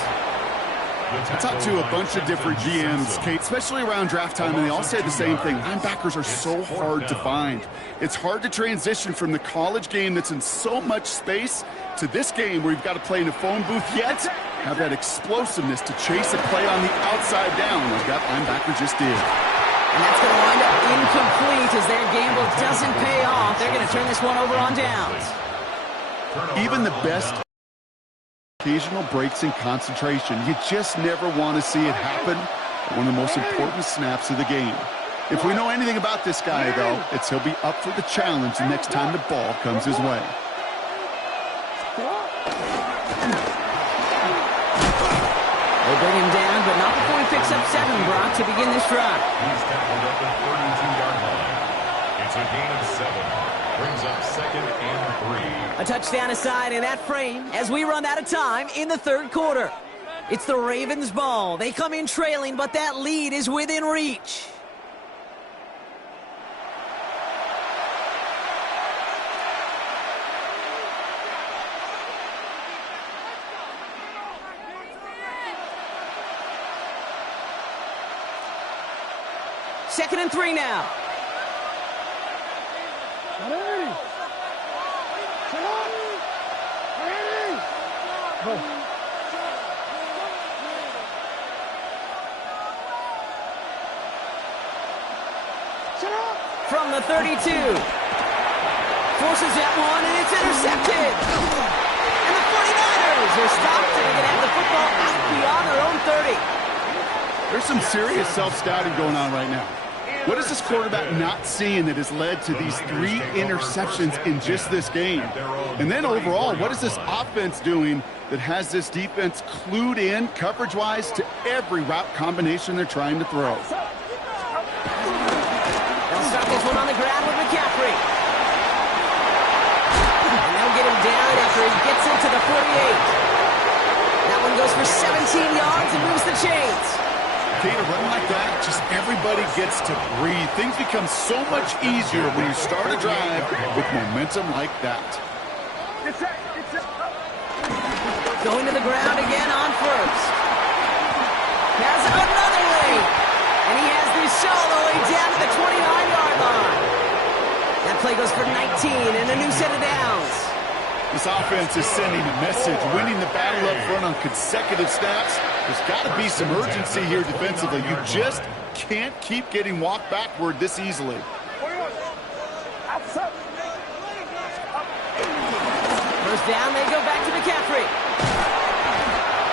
I talked to a bunch of different GMs, Kate, especially around draft time, and they all say the same thing. Linebackers are so hard to find. It's hard to transition from the college game that's in so much space to this game where you've got to play in a phone booth, yet have that explosiveness to chase a play on the outside down, like that linebacker just did. And that's going to wind up incomplete as their gamble doesn't pay off. They're going to turn this one over on downs. Even the best occasional breaks in concentration. You just never want to see it happen at one of the most important snaps of the game. If we know anything about this guy, though, it's he'll be up for the challenge the next time the ball comes his way. They bring him down, but not before he picks up 7, Brock, to begin this drive. He's tackled at the 32-yard line. It's a gain of 7. Brings up 2nd and 3. A touchdown aside in that frame as we run out of time in the third quarter. It's the Ravens' ball. They come in trailing, but that lead is within reach. Second and 3 now. From the 32. Forces that one, and it's intercepted. And the 49ers are stopped, and they're going to have the football out beyond their own 30. There's some serious self-scouting going on right now. What is this quarterback not seeing that has led to these 3 interceptions in just this game? And then overall, what is this offense doing that has this defense clued in coverage-wise to every route combination they're trying to throw? They'll start this one on the ground with McCaffrey. And they'll get him down after he gets into the 48. That one goes for 17 yards and moves the chains. A run like that, just everybody gets to breathe. Things become so much easier when you start a drive with momentum like that. Going to the ground again on first. Has another lane. And he has this all the way down to the 29-yard line. That play goes for 19 and a new set of downs. This offense is sending a message, winning the battle up front on consecutive snaps. There's got to be some urgency here defensively. You just can't keep getting walked backward this easily. First down, they go back to McCaffrey.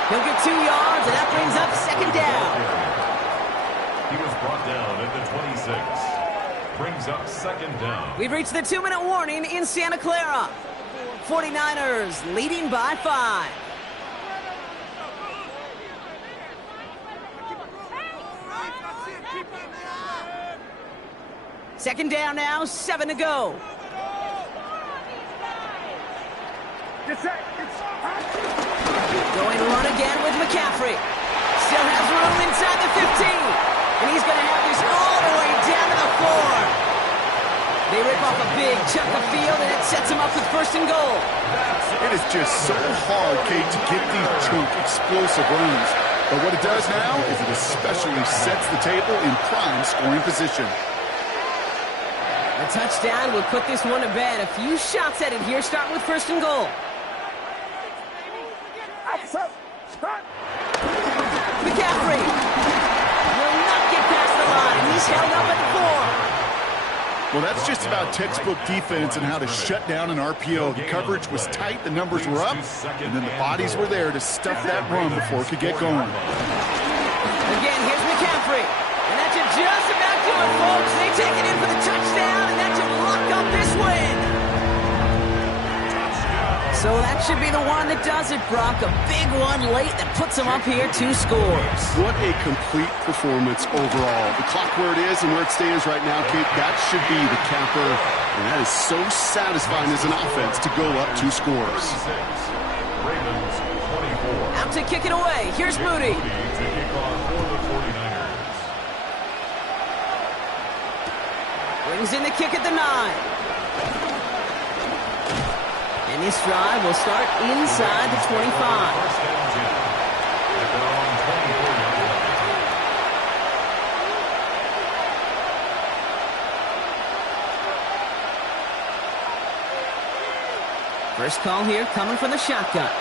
He'll get 2 yards, and that brings up second down. He was brought down at the 26. Brings up second down. We've reached the 2-minute warning in Santa Clara. 49ers leading by 5. Second down now, 7 to go. Going run again with McCaffrey. Still has room inside the 15. And he's going to have this all the way down to the 4. They rip off a big chunk of field, and it sets him up with first and goal. It is just so hard, Kate, to get these chunk, explosive runs. But what it does now is it especially sets the table in prime scoring position. A touchdown will put this one to bed. A few shots at it here, starting with first and goal. McCaffrey will not get past the line. He's held up at the 4. Well, that's just about textbook defense and how to shut down an RPO. The coverage was tight, the numbers were up, and then the bodies were there to stuff that run before it could get going. Again, here's McCaffrey. And that should just about do it, folks. They take it in for the touchdown, and that should lock up this win. So that should be the one that does it, Brock. A big one late that puts them up here 2 scores. What a complete performance overall. The clock where it is and where it stands right now, Kate, that should be the capper. And that is so satisfying as an offense to go up 2 scores. Ravens 24. Out to kick it away. Here's Moody. To kick off for the 49ers. Brings in the kick at the 9. And this drive will start inside the 25. First and 10. At their own 24-yard line. First call here coming from the shotgun.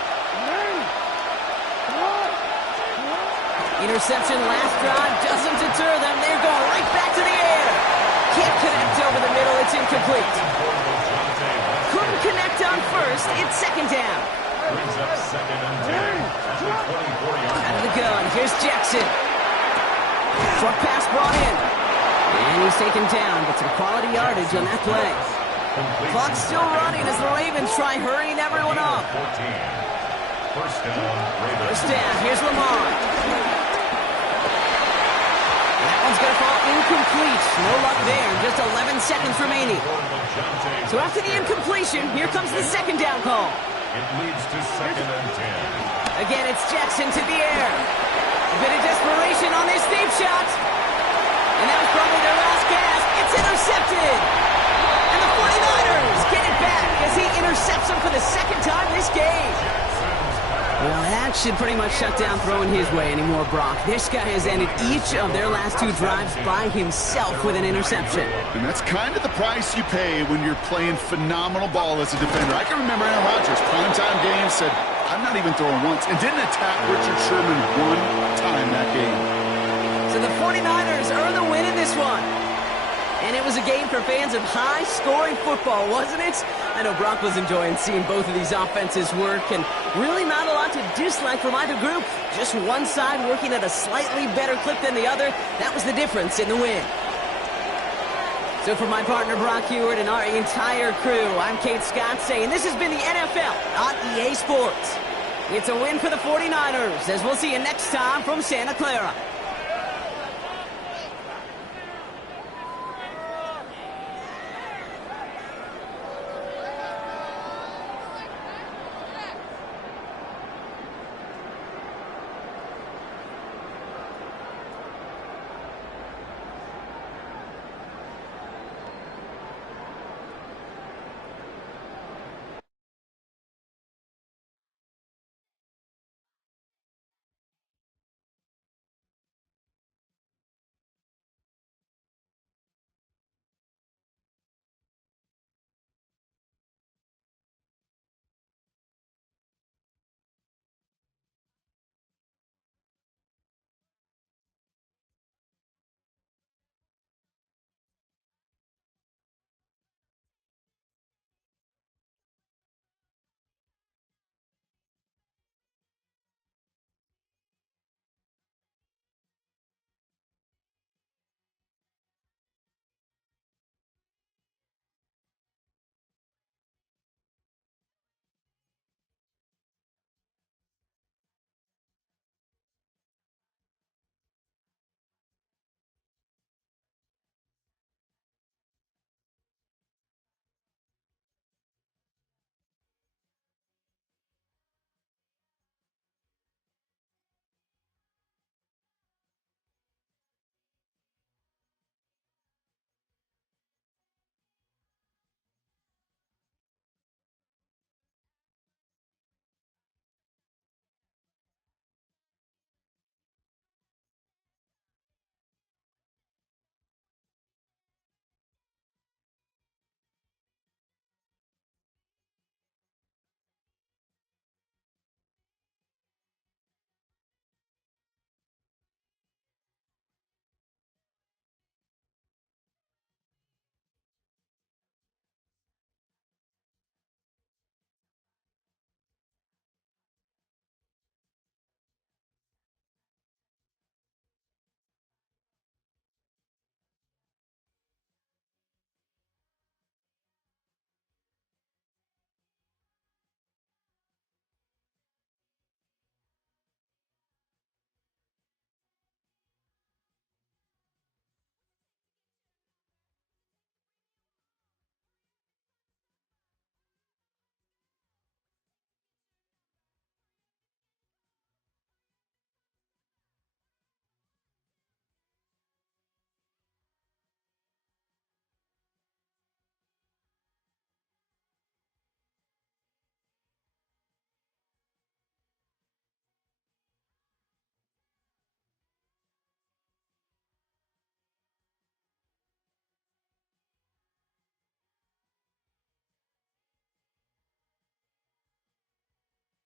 Interception last drive doesn't deter them. They're going right back to the air. Can't connect over the middle. It's incomplete. Couldn't connect on first. It's second down. Brings up second and 10 at the 24-yard Out of the gun. Here's Jackson. Short pass brought in. And he's taken down, but some quality yardage on that play. Clock's still running as the Ravens try hurrying everyone up. First down, Ravens. First down, here's Lamar. That one's going to fall incomplete. No luck there, just 11 seconds remaining. So after the incompletion, here comes the second down call. It leads to second and 10. Again, it's Jackson to the air. A bit of desperation on this deep shot. And that was probably their last gasp. It's intercepted. And the 49ers get it back as he intercepts him for the second time this game. Well, that should pretty much shut down throwing his way anymore, Brock. This guy has ended each of their last two drives by himself with an interception. And that's kind of the price you pay when you're playing phenomenal ball as a defender. I can remember Aaron Rodgers, primetime game, said, I'm not even throwing once, and didn't attack Richard Sherman one time that game. So the 49ers earn the win in this one. And it was a game for fans of high-scoring football, wasn't it? I know Brock was enjoying seeing both of these offenses work, and really not a lot to dislike from either group. Just one side working at a slightly better clip than the other. That was the difference in the win. So for my partner Brock Hewitt and our entire crew, I'm Kate Scott saying this has been the NFL on EA Sports. It's a win for the 49ers, as we'll see you next time from Santa Clara.